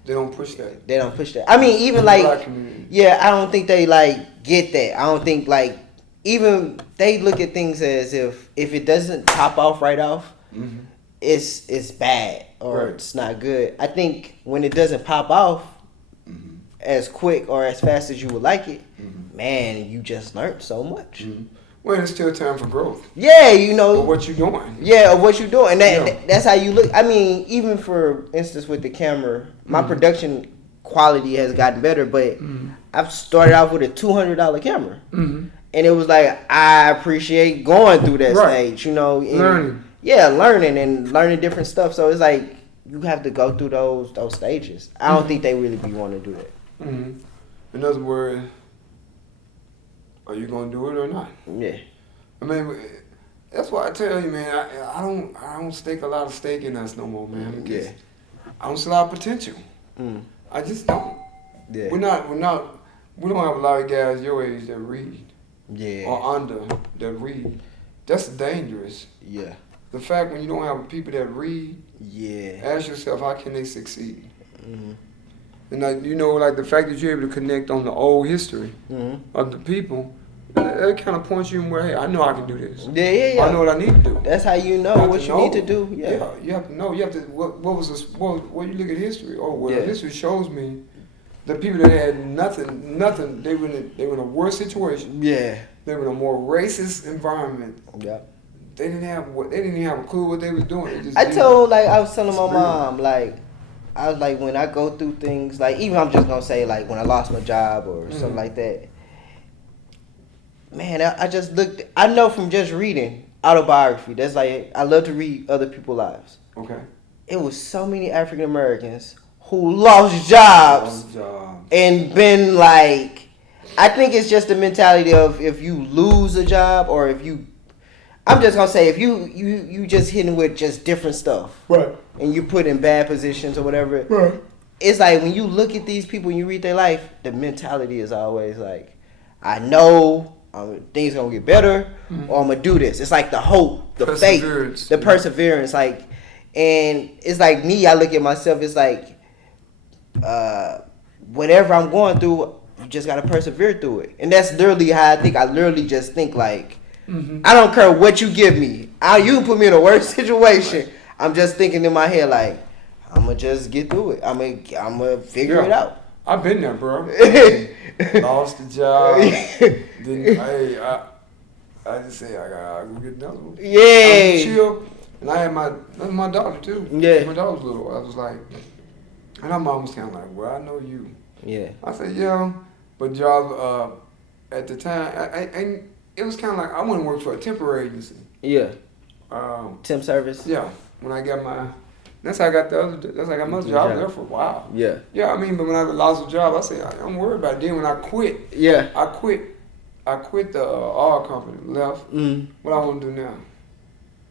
They don't push that. I mean, even like, I don't think they like get that. I don't think like, even they look at things as if it doesn't pop off right off, it's bad or it's not good. I think when it doesn't pop off as quick or as fast as you would like it, man, you just learned so much. Well, it's still time for growth. Yeah, Of what you're doing. Yeah, of what you're doing. And that's how you look. I mean, even for instance with the camera, my production quality has gotten better, but I've started off with a $200 camera. And it was like, I appreciate going through that stage, learning. Yeah, learning different stuff. So it's like, you have to go through those stages. I don't think they really want to do that. In other words, are you going to do it or not? Yeah. I mean, that's why I tell you, man. I don't stake a lot of stake in us no more, man. Because I don't see a lot of potential. I just don't. Yeah. We don't have a lot of guys your age that read. Yeah. Or under that read. That's dangerous. Yeah. The fact when you don't have people that read. Yeah. Ask yourself, how can they succeed? And like the fact that you're able to connect on the old history of the people, that kind of points you in where, hey, I know I can do this. Yeah. I know what I need to do. That's how you know what you need to do. Yeah. You have to know. You have to. What you look at history? Oh, well, history shows me the people that had nothing. They were in a worse situation. Yeah. They were in a more racist environment. Yeah. They didn't even have a clue what they was doing. I was telling my mom, like, I was like, when I go through things, like, even I'm just gonna say, like, when I lost my job or something like that, man, I just looked. I know from just reading autobiography. That's like, I love to read other people's lives. Okay. It was so many African Americans who lost jobs and been like, I think it's just the mentality of if you lose a job or if you, I'm just gonna say if you just hitting with just different stuff, right, and you put in bad positions or whatever, right. It's like when you look at these people and you read their life, the mentality is always like, I know things gonna get better, or I'm gonna do this. It's like the hope, the faith, the perseverance, like, and it's like me. I look at myself. It's like, whatever I'm going through, you just gotta persevere through it, and that's literally how I think. I literally just think like. I don't care what you give me. You can put me in a worse situation. I'm just thinking in my head like, I'm gonna just get through it. I'm gonna figure it out. I've been there, bro. Lost the job. I just say I gotta go get another one. Yeah. Chill. And I had my daughter too. Yeah. My daughter was little. I was like, and my mom was kind of like, well, I know you. Yeah. I said, yeah, but job at the time, it was kind of like I went and worked for a temporary agency. Yeah. Temp service. Yeah. When I got that's how I got my job. I was there for a while. Yeah. Yeah, I mean, but when I lost a job, I said I'm worried about it. Then when I quit. Yeah. I quit the oil company, left. What I want to do now?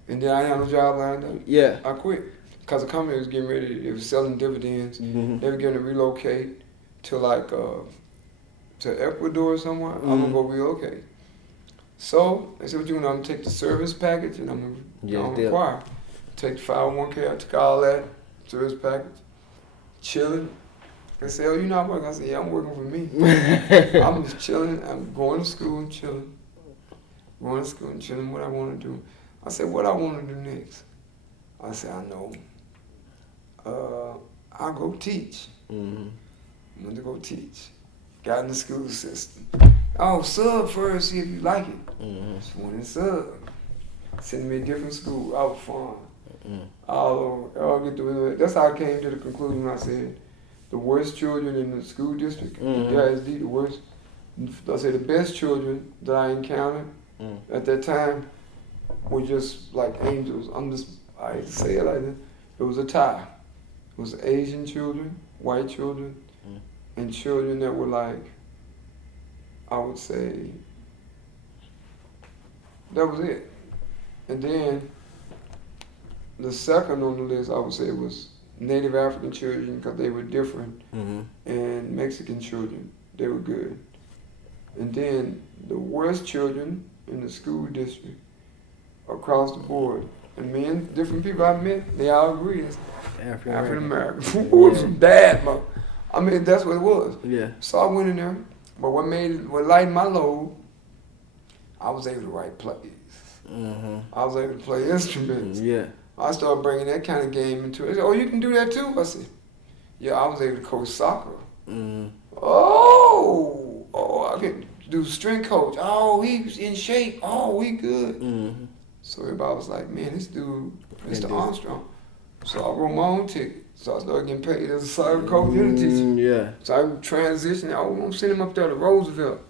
And then I had no job lined up. Yeah. I quit because the company was getting ready. It was selling dividends. They were going to relocate to to Ecuador or somewhere. I'm gonna go relocate. So I said, "What you want? I'm gonna take the service package and I'm gonna require take the 501k. I took all that service package, chilling. They said, "Oh, you not working?" I said, "Yeah, I'm working for me. I'm just chilling. I'm going to school and chilling. Going to school and chilling. What I want to do." I said, "What I want to do next?" I said, "I know. I'll go teach. I'm going to go teach. Got in the school system. Oh, sub first, see if you like it. Just went in sub. Sent me a different school, out fun. All over. That's how I came to the conclusion. I said, the worst children in the school district, the JSD, the worst. I say the best children that I encountered at that time were just like angels. I hate to say it like that. It was a tie. It was Asian children, white children, and children that were like, I would say, that was it. And then the second on the list, I would say, was Native African children because they were different, and Mexican children, they were good. And then the worst children in the school district across the board, and me and different people I met, they all agree it's African American. It was bad, man. I mean, that's what it was. Yeah. So I went in there, but what lightened my load, I was able to write plays. I was able to play instruments. Yeah. I started bringing that kind of game into it. They said, "Oh, you can do that too?" I said, "Yeah, I was able to coach soccer." Oh, I can do strength coach. Oh, he's in shape. Oh, we good. So everybody was like, "Man, this dude, Mr. Armstrong." So I wrote my own ticket. So I started getting paid as a soccer coach and a teacher. Yeah. So I transitioned. I'm gonna send him up there to Roosevelt.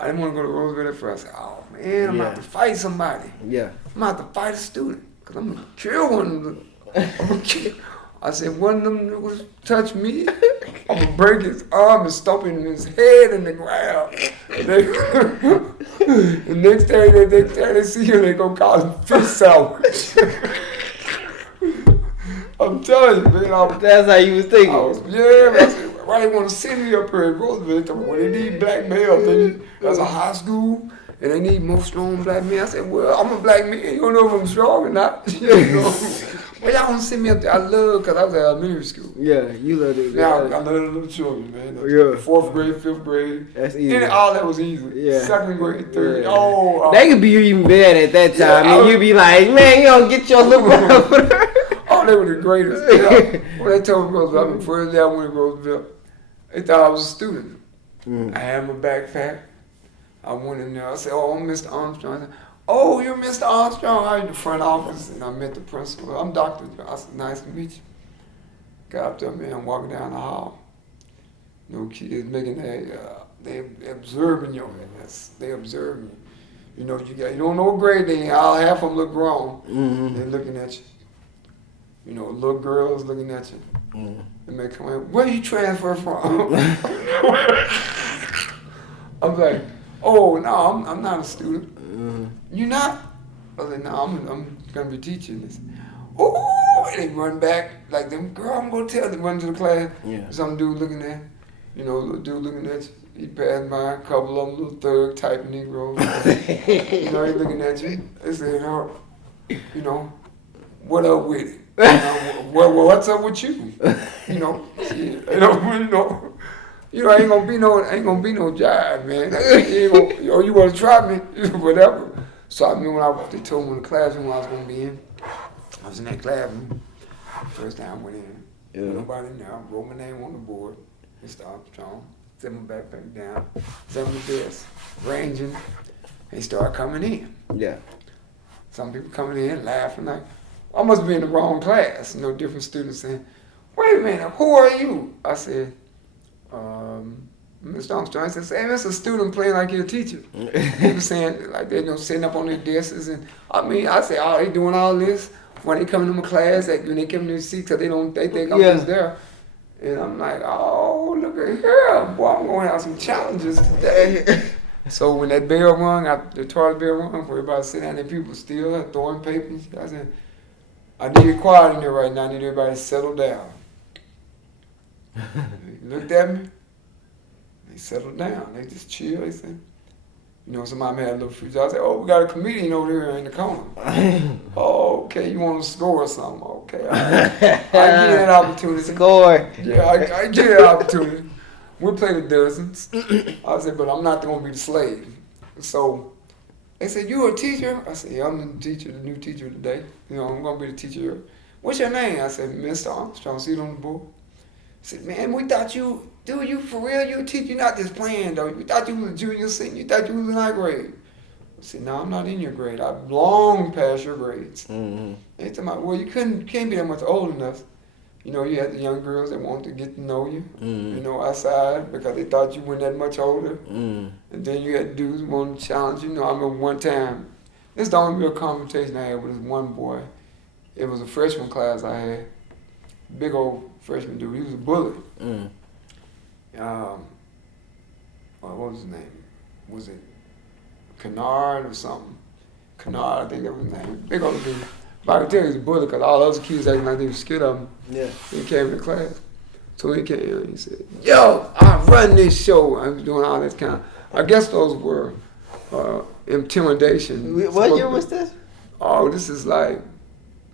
I didn't want to go to Roosevelt at first. I said, "Oh man, I'm about to fight somebody. Yeah. I'm about to fight a student. Cause I'm gonna kill one of them." I said, "One of them was touch me, I'm gonna break his arm and stomp his head in the ground. The next time they see him, they gonna call him fish sandwich. I'm telling you, man. That's how you was thinking. I said, why they want to send me up here at Roosevelt? When they need black males, that's a high school, and they need more strong black men. I said, well, I'm a black man. You don't know if I'm strong or not. Well, y'all want to send me up there. I love, because I was at elementary school. Yeah, you love it. Yeah, I love the little children, man. Yeah. 4th grade, 5th grade. That's easy. And all that was easy. Yeah. 2nd grade, 3rd. Yeah. Oh. They could be even bad at that time. And you'd be like, man, you don't get your little brother. Oh, they were the greatest. When they told me Roosevelt, before I went to Roosevelt, they thought I was a student. I had my backpack. I went in there. I said, oh, I'm Mr. Armstrong. I said, oh, you're Mr. Armstrong. I'm in the front office. And I met the principal. I'm Dr. I said, nice to meet you. Got up there, man, walking down the hall. No kids making they observing your ass. They observing you. You know, you don't know what grade they in. All half of them look grown. They're looking at you. You know, little girls looking at you. And they come in, where you transfer from? I'm like, oh, no, I'm not a student. You not? I was like, no, I'm going to be teaching this. Oh, and they run back like them, girl, I'm going to tell them, run to the class. Some dude looking at, little dude looking at you. He passed by a couple of them, little thug type Negroes. He looking at you. They say, what up with it? What's up with you? Shit, ain't gonna be no jive, man. You wanna try me? Whatever. So I mean, they told me in the classroom I was gonna be in. I was in that classroom. First time I went in. Nobody there. I wrote my name on the board. Mr. Armstrong. Set my backpack down. Set my desk. Ranging. They started coming in. Yeah. Some people coming in laughing like, I must be in the wrong class. Different students saying, wait a minute, who are you? I said, Mr. Armstrong. I said, hey, that's a student playing like you're a teacher. People saying, like they're sitting up on their desks. And I said, oh, they doing all this when they come to my class, when they come to their seats, because they think I'm just there. And I'm like, oh, look at here. Boy, I'm going to have some challenges today. So when that bell rung, the toilet bell rung, for everybody sitting down there, people still throwing papers. I said, I need it quiet in there right now. I need everybody to settle down. They looked at me. They settled down. They just chill. They said, somebody had a little future. I said, oh, we got a comedian over here in the corner. Oh, okay. You want to score or something? Okay. I get that opportunity. Score. Yeah, I get that opportunity. We played the dozens. I said, but I'm not going to be the slave. So they said, you a teacher? I said, yeah, I'm the teacher, the new teacher today. I'm going to be the teacher here. What's your name? I said, Mr. Armstrong. See it on the board? I said, man, we thought you for real, you a teacher? You're not just playing, though. We thought you was a junior, senior. You thought you was in our grade. I said, no, I'm not in your grade. I've long past your grades. They told me, well, you can't be that much old enough. You had the young girls that wanted to get to know you, outside because they thought you weren't that much older. And then you had dudes who wanted to challenge you. I remember one time, this is the only real confrontation I had with this one boy. It was a freshman class I had. Big old freshman dude. He was a bully. What was his name? Was it Kennard or something? Kennard, I think that was his name. Big old dude. But I can tell you he's a bully because all the other kids acting like they were scared of him. Yeah. He came to class. So he came and he said, yo, I run this show. I was doing all this kind of, I guess those were intimidation. What year was this? Oh, this is like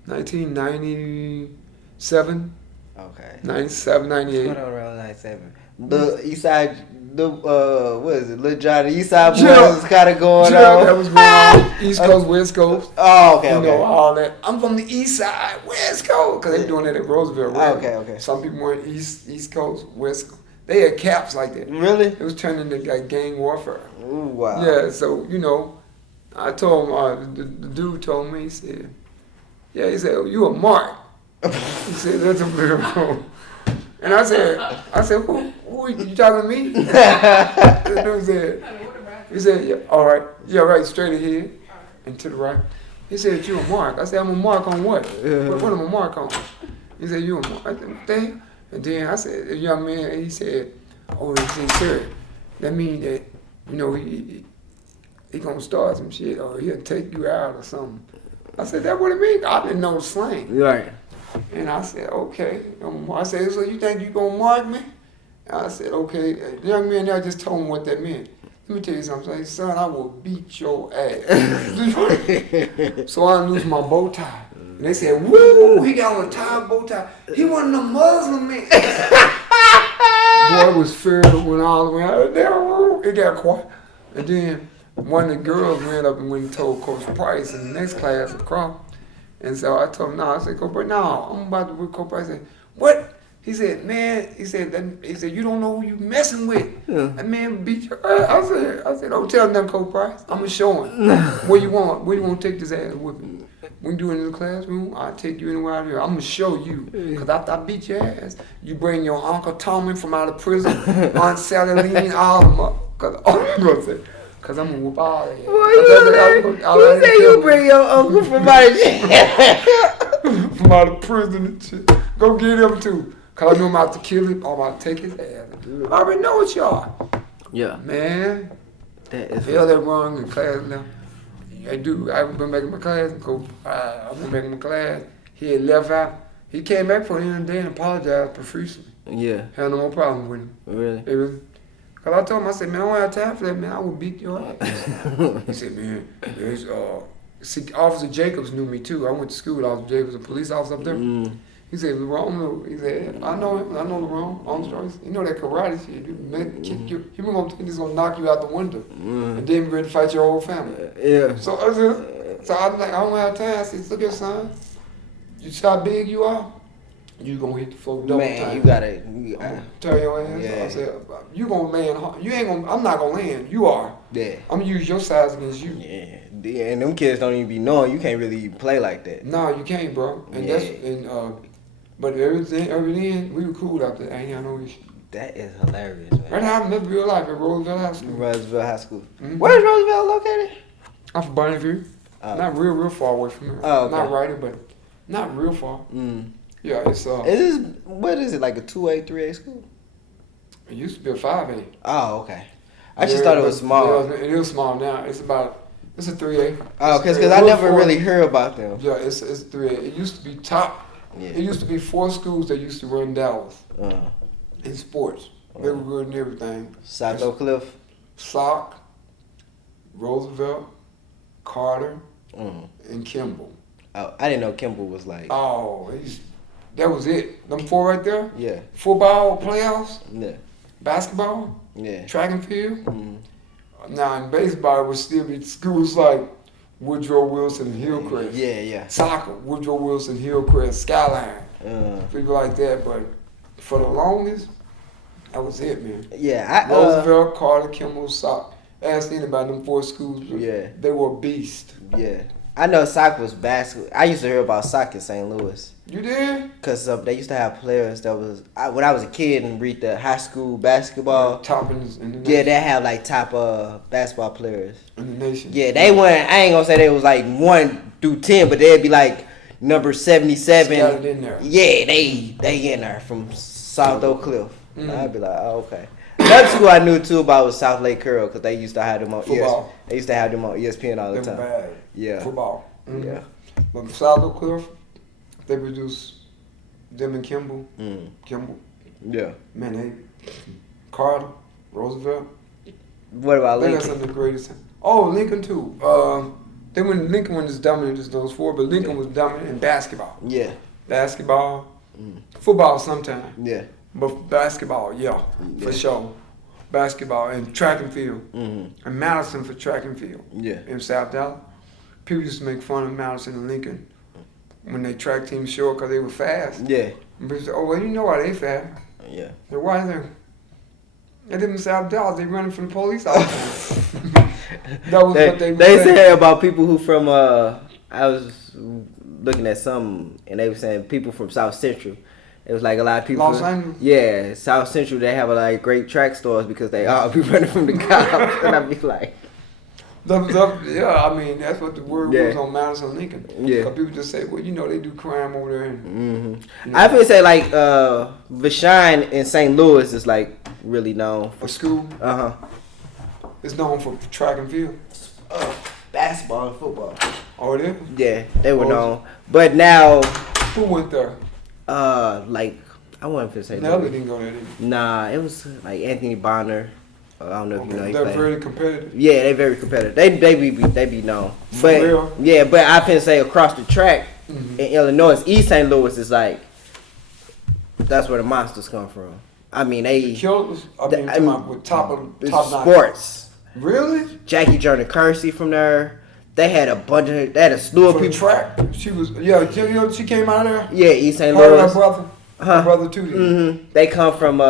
1997. Okay. 97, 98. What's going on around 97? The East Side, what is it? Lil John, the East Side boys was kind of going on. That was going on. East Coast, West Coast. Oh, okay, okay. All that. I'm from the East Side, West Coast, because they're doing that at Roosevelt. Right? Okay. Some people were East Coast, West Coast. They had caps like that. Really? It was turning into like gang warfare. Ooh, wow. Yeah, so, I told him, the dude told me, he said, oh, you a mark. He said, that's a big one. And I said, who are you talking to me? The dude said, he said, yeah, all right, yeah, right, straight ahead and to the right. He said, you a mark. I said, I'm a mark on what? What am I a mark on? He said, you a mark. I said, And then I said, the young man, he said, oh, he said, sir, that means that, you know, he gonna start some shit or he'll take you out or something. I said, that what it mean? I didn't know slang. Right. And I said, okay. I said, so you think you gonna mark me? And I said, okay. The young man there just told me what that meant. Let me tell you something. I said, son, I will beat your ass. So I lose my bow tie. And they said, woo, he got on a tie, bow tie. He wasn't a Muslim man. Boy, it was feared when all the way out of there. It got quiet. And then one of the girls ran up and went and told Coach Price in the next class across. And so I told him, no. I said, Coach Price, no, I'm about to with Coach Price. I said, what? He said, man, he said, you don't know who you messing with. Yeah. That man beat your ass. I said, don't tell him nothing, Coach Price. I'm going to show him. Where you want to take this ass whipping? We can do it in the classroom. I'll take you anywhere out here. I'm going to show you. Because after I beat your ass, you bring your Uncle Tommy from out of prison, Aunt Saladin, all of them up. Because I'm going to whoop all of you. You say you bring your uncle from out of jail? From out of prison and shit. Go get him too. Because I know I'm about to kill him. I'm about to take his ass. I already know what you are. Yeah. Man. That is hell that wrong in class now. I do. I've been back in my class and go. I've been back in my class. He had left out. He came back for the end of the day and apologized profusely. Yeah. Had no more problem with him. Really? It was. Cause I told him, I said, man, I don't have time for that, man. I will beat your ass. He said, man, see, Officer Jacobs knew me too. I went to school with Officer Jacobs, a police officer up there. He said, LeBron, he said, I know him. I know LeBron Armstrong. You know that karate shit. He was gonna knock you out the window and then be ready to fight your whole family. Yeah. So I was like, I don't have time. I said, look at son. You see how big you are? You gonna hit the floor double time. Man, you gotta tell your ass. Yeah. I said, you gonna land hard. You ain't gonna. I'm not gonna land. You are. Yeah. I'm gonna use your size against you. Yeah. And them kids don't even be knowing you can't really play like that. No, you can't, bro. And but everything we were cool out there. I ain't got no issue. That is hilarious, man. Right now, I'm living real life at Roosevelt High School. Roosevelt High School. Mm-hmm. Where's Roosevelt located? I'm from Bonneville. Not real far away from here. Oh, okay. Not right, but not real far. Yeah, it's Is this what is it, like a 2A, 3A school? It used to be a 5A. Oh, okay. I just thought it was small. It is small now. It's a 3A. Oh, because I never really heard about them. Yeah, it's 3A. It used to be top. Yeah. It used to be 4 schools that used to run Dallas in sports. They were good in everything. South Oak Cliff, Sock, Roosevelt, Carter, and Kimball. Oh, I didn't know Kimball was like. Oh, that was it. Them 4 right there? Yeah. Football, playoffs? Yeah. Basketball? Yeah. Track and field? Now, in baseball, it would still be schools like Woodrow Wilson, Hillcrest. Yeah. Soccer, Woodrow Wilson, Hillcrest, Skyline. People like that. But for the longest, that was it, man. Yeah. Roosevelt, Carter, Kimball, Sock. Ask anybody them 4 schools. Yeah. They were beasts. Yeah. I know Sock was basketball. I used to hear about Sock in St. Louis. You did? Because they used to have players that was... when I was a kid and read the high school basketball... Top in the nation. Yeah, they had like top basketball players. In the nation. Yeah, they weren't... I ain't going to say they was like 1 through 10, but they'd be like number 77. Scattered in there. Yeah, they in there from South Oak Cliff. I'd be like, oh, okay. That's who I knew too about was South Lake Curl because they used to have them on football. They used to have them on ESPN all the time. Bad. Yeah. Football. Yeah. But South Oak Cliff, they produce them and Kimball. Kimball. Yeah. Man, Carter, Roosevelt. What about Lincoln? That's some of the greatest. Oh, Lincoln too. Lincoln wasn't as dominant as those 4, but Lincoln was dominant in basketball. Yeah. Basketball. Football sometimes. Yeah. But basketball, for sure. Basketball and track and field. And Madison for track and field. Yeah. In South Dallas. People used to make fun of Madison and Lincoln when they track teams short because they were fast. Yeah. And people say, oh, well, you know why they fast. Yeah. So why is they? They live in South Dallas. They running from the police all the time. That was what they were saying. They say about people who from, I was looking at some, and they were saying people from South Central. It was like a lot of people. Los Angeles? Yeah, South Central, they have like great track stores because they all be running from the cops. And I be like. Yeah, I mean, that's what the word was on Madison Lincoln. Yeah. Because people just say, well, they do crime over there. And, I feel say like Vashon in St. Louis is like really known for school. It's known for track and field. Basketball and football. Oh, it is? Yeah, they were known. But now, who went there? Like I wanted to say. Nelly didn't go there. Did he? Nah, it was like Anthony Bonner. I don't know if you know. They're very competitive. Yeah, they very competitive. They be known. For real? Yeah, but I can say across the track in Illinois, East St. Louis is like that's where the monsters come from. I mean they killers. I mean, with top sports. Really? Jackie Jordan Kersey from there. They had a slew of people. Track. She was she came out of there. Yeah, East St. Louis. Her brother too. They come from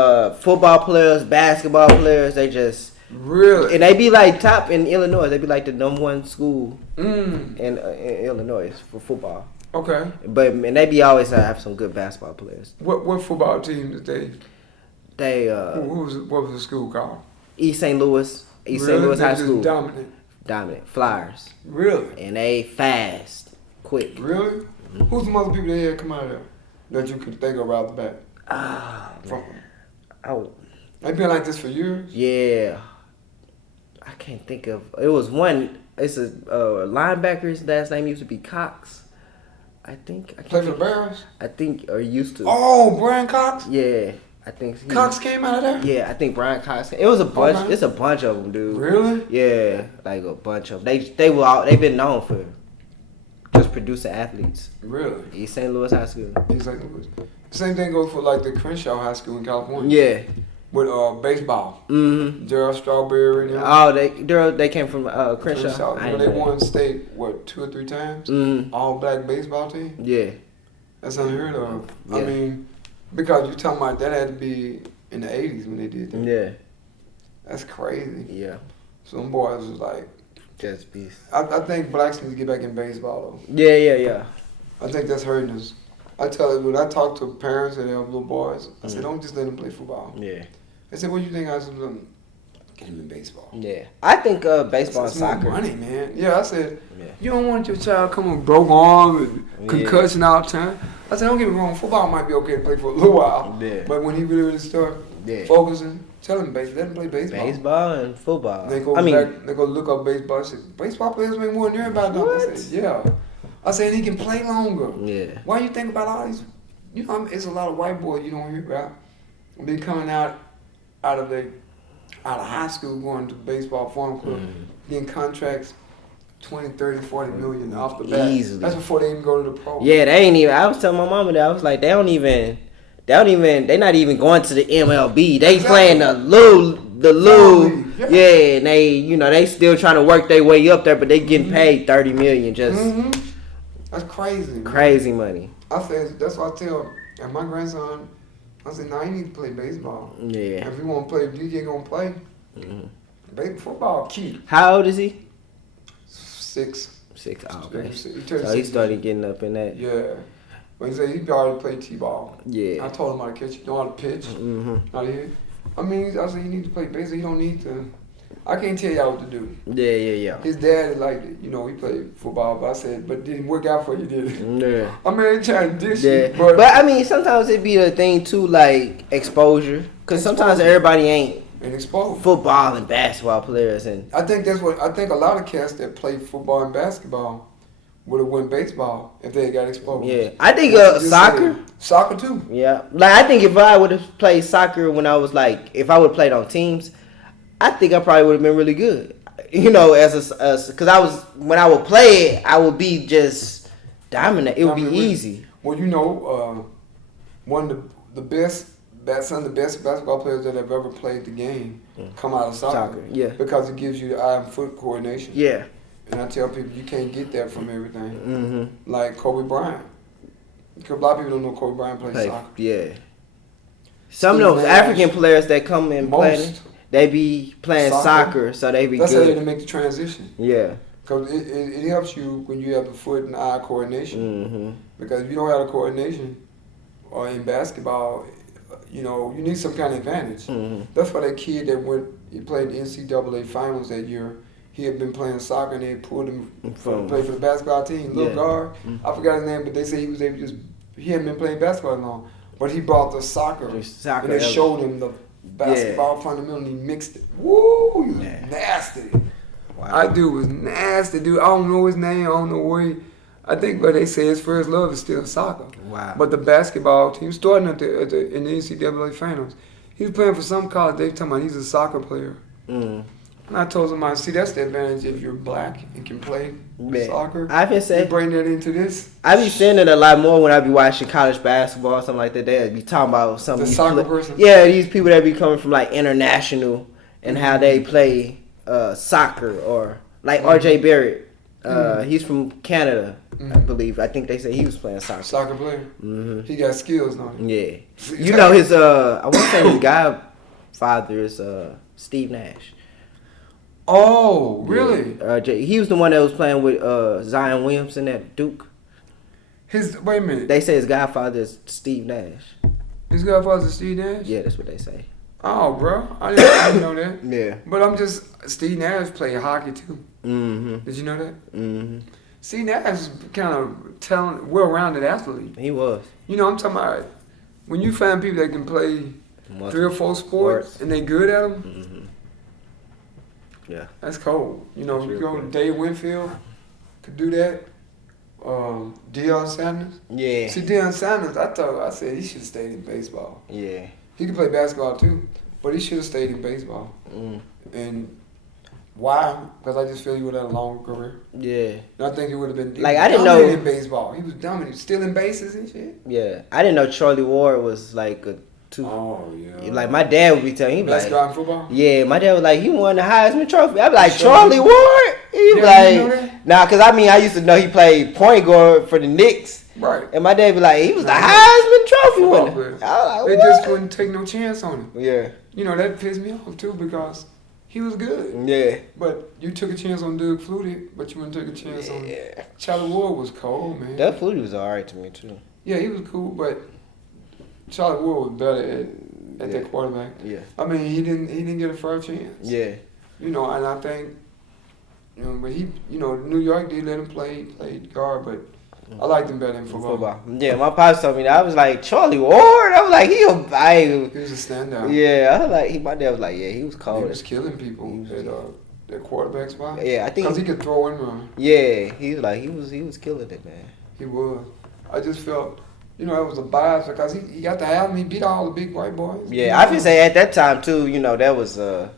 football players, basketball players. They just really and they be like top in Illinois. They be like the #1 school in Illinois for football. Okay. But they be always have some good basketball players. What football team did they? They what was the school called? East St. Louis. East St. Louis High School. Dominant. Flyers. Really? And they fast, quick. Really? Who's some other people that had come out of there that you could think of out the back? They've been like this for years? Yeah. I can't think of. It was one. It's a linebacker. His last name used to be Cox. I think. Play for the Bears? I think, or used to. Oh, Brian Cox? Yeah. I think Cox came out of there? Yeah, I think Brian Cox. It was a bunch. Okay. It's a bunch of them, dude. Really? Yeah, like a bunch of them. They've been known for just producing athletes. Really? East St. Louis High School. East St. Louis. Same thing goes for like the Crenshaw High School in California. Yeah. With baseball. Mm-hmm. Gerald Strawberry. And they came from Crenshaw. They won state 2 or 3 times. Mm-hmm. All black baseball team. Yeah. That's unheard of. Yeah. I mean, because you're talking about that had to be in the 80s when they did that. Yeah. That's crazy. Yeah. Some boys was like. Just beast. I think blacks need to get back in baseball though. Yeah. I think that's hurting us. I tell you, when I talk to parents that have little boys, I say, don't just let them play football. Yeah. They say, what do you think I should get him in baseball? Yeah. I think baseball and soccer. More money, man. Yeah, I said, you don't want your child coming broke arm and concussion all the time. I said, don't get me wrong, football might be okay to play for a little while. Yeah. But when he really start focusing, tell him let him play baseball. Baseball and football. They go look up baseball. I said, baseball players make more than everybody. What? I said, yeah. I said, he can play longer. Yeah. Why you think about all these? It's a lot of white boys you don't hear about. They coming out of high school, going to baseball farm club, getting contracts, 20, 30, 40 million off the bat. Easily. That's before they even go to the pro. Yeah, they ain't even. I was telling my mama that I was like, they're not even going to the MLB. They playing the Lou. Yeah, and they still trying to work their way up there, but they getting paid $30 million just. That's crazy. Crazy money. I said that's what I tell my grandson. I said, nah, you need to play baseball. Yeah. If you want to play, if you ain't gonna play, football key. How old is he? 6. Oh, okay. So he started getting up in that. Yeah. But he said he already played t-ball. Yeah. I told him how to catch, know how to pitch. How to hit. I said, you need to play baseball. You don't need to. I can't tell y'all what to do. Yeah. His dad liked it. He played football. But I said, but didn't work out for you, did it? Yeah. I mean, I ain't trying to dish you. But I mean, sometimes it be a thing too, like exposure. Because sometimes everybody ain't exposed. Football and basketball players. And I think a lot of cats that play football and basketball would have won baseball if they got exposed. Yeah. I think soccer. Soccer too. Yeah. Like, I think if I would have played soccer when I was like, if I would have played on teams, I think I probably would have been really good. Because when I would play it, I would be just dominant. It would be easy. Well, one of the best basketball players that have ever played the game come out of soccer. Yeah. Because it gives you eye and foot coordination. Yeah. And I tell people you can't get that from everything. Like Kobe Bryant. Because a lot of people don't know Kobe Bryant plays soccer. Yeah. Some of those African players that come and play, they be playing soccer, so they be good. That's how they make the transition. Yeah. Because it helps you when you have the foot and eye coordination. Because if you don't have the coordination, or in basketball, you need some kind of advantage. That's why that kid that he played the NCAA finals that year, he had been playing soccer and they pulled him to play for the basketball team, little guard. I forgot his name, but they say he was able to he hadn't been playing basketball long. But he brought the soccer and they showed him the basketball fundamental and he mixed it. Woo, he was nasty. Wow. That dude was nasty, dude. I don't know his name, I don't know where he... I think, but they say his first love is still soccer. Wow. But the basketball team, starting in the NCAA finals, he was playing for some college. They talking about he's a soccer player. And I told somebody, see, that's the advantage if you're black and can play soccer. I've been saying, you bring that into this. I be saying it a lot more when I be watching college basketball or something like that. They be talking about some the soccer person. Yeah, these people that be coming from like international and how they play soccer, or like R.J. Barrett. He's from Canada, I believe. I think they say he was playing soccer. Soccer player. He got skills, don't he? Yeah. You know his. I want to say his godfather is Steve Nash. Oh, really? Yeah. He was the one that was playing with Zion Williamson at Duke. Wait a minute. They say his godfather is Steve Nash. His godfather is Steve Nash? Yeah, that's what they say. Oh, bro. I didn't know that. Yeah. But Steve Nash played hockey too. Did you know that? Steve Nash is kind of well-rounded athlete. He was. You know, I'm talking about when you find people that can play 3 or 4 sports and they good at them. Yeah. That's cold. You know, you go to Dave Winfield, could do that. Deion Sanders. Yeah. See, Deion Sanders, I said he should have stayed in baseball. Yeah. He could play basketball too, but he should have stayed in baseball. And why? Because I just feel he would have had a longer career. Yeah. And I think he would have been like I didn't know in baseball. He was dominant, stealing bases and shit. Yeah, I didn't know Charlie Ward was like a two. Oh yeah. Like my dad would be telling me, basketball and football. Yeah, my dad was like, he won the Heisman Trophy. I'm like, Charlie Ward. He was like, nah, cause I mean I used to know he played point guard for the Knicks. Right. And my dad be like, he was the Heisman Trophy winner. They just wouldn't take no chance on him. Yeah. You know, that pissed me off too because he was good. Yeah. But you took a chance on Doug Flutie, but you wouldn't take a chance on Charlie Ward was cold, man. Doug Flutie was alright to me too. Yeah, he was cool, but Charlie Ward was better at that quarterback. Yeah. I mean, he didn't get a fair chance. Yeah. You know, and I think, you know, but he, you know, New York did let him play guard, but I liked him better in football. Yeah, my pops told me that. I was like, Charlie Ward? I was like, he was a standout. Yeah, I was like, my dad was like, yeah, he was cold. He was killing people at that quarterback spot. Yeah, I think because he could throw and run. Yeah, he was killing it, man. He was. I just felt, you know, it was a bias because he got to have him. He beat all the big white boys. Yeah, I can say at that time too. You know, that was a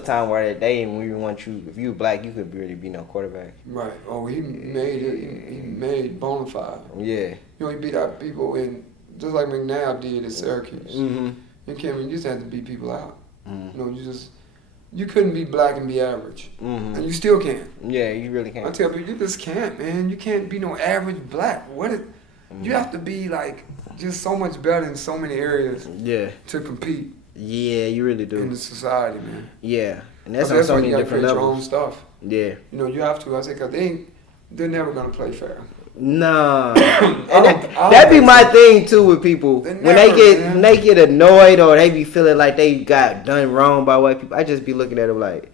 time where they didn't even want you. If you were black, you could really be no quarterback. Right. Oh, he made it. He made bona fide. Yeah. You know, he beat out people just like McNabb did at Syracuse. And Cameron, you just had to beat people out. You know, you couldn't be black and be average. And you still can't. Yeah, you really can't. I tell people, you just can't, man. You can't be no average black. You have to be like just so much better in so many areas. Yeah. To compete. Yeah, you really do. In the society, man. Yeah, and that's on so many different levels. Your own stuff. Yeah. You know, you have to. I say, because they're never gonna play fair. Nah. That be my thing too with people. When they get annoyed or they be feeling like they got done wrong by white people, I just be looking at them like,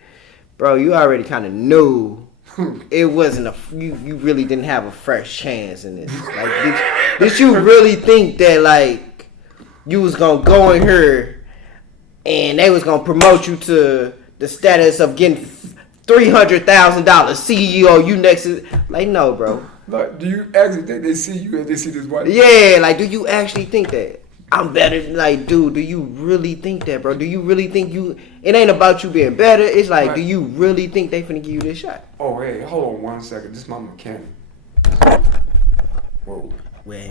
bro, you already kind of knew it wasn't you really didn't have a fresh chance in this. Like, did you really think that like you was gonna go in here and they was gonna promote you to the status of getting $300,000 CEO? You next to like, no, bro. Like, do you actually think they see you and they see this white? Yeah, like, do you actually think that I'm better? Like, dude, do you really think that, bro? Do you really think you? It ain't about you being better. It's like, right. Do you really think they finna give you this shot? Oh, hey, hold on 1 second. This is my mechanic. Whoa. Man.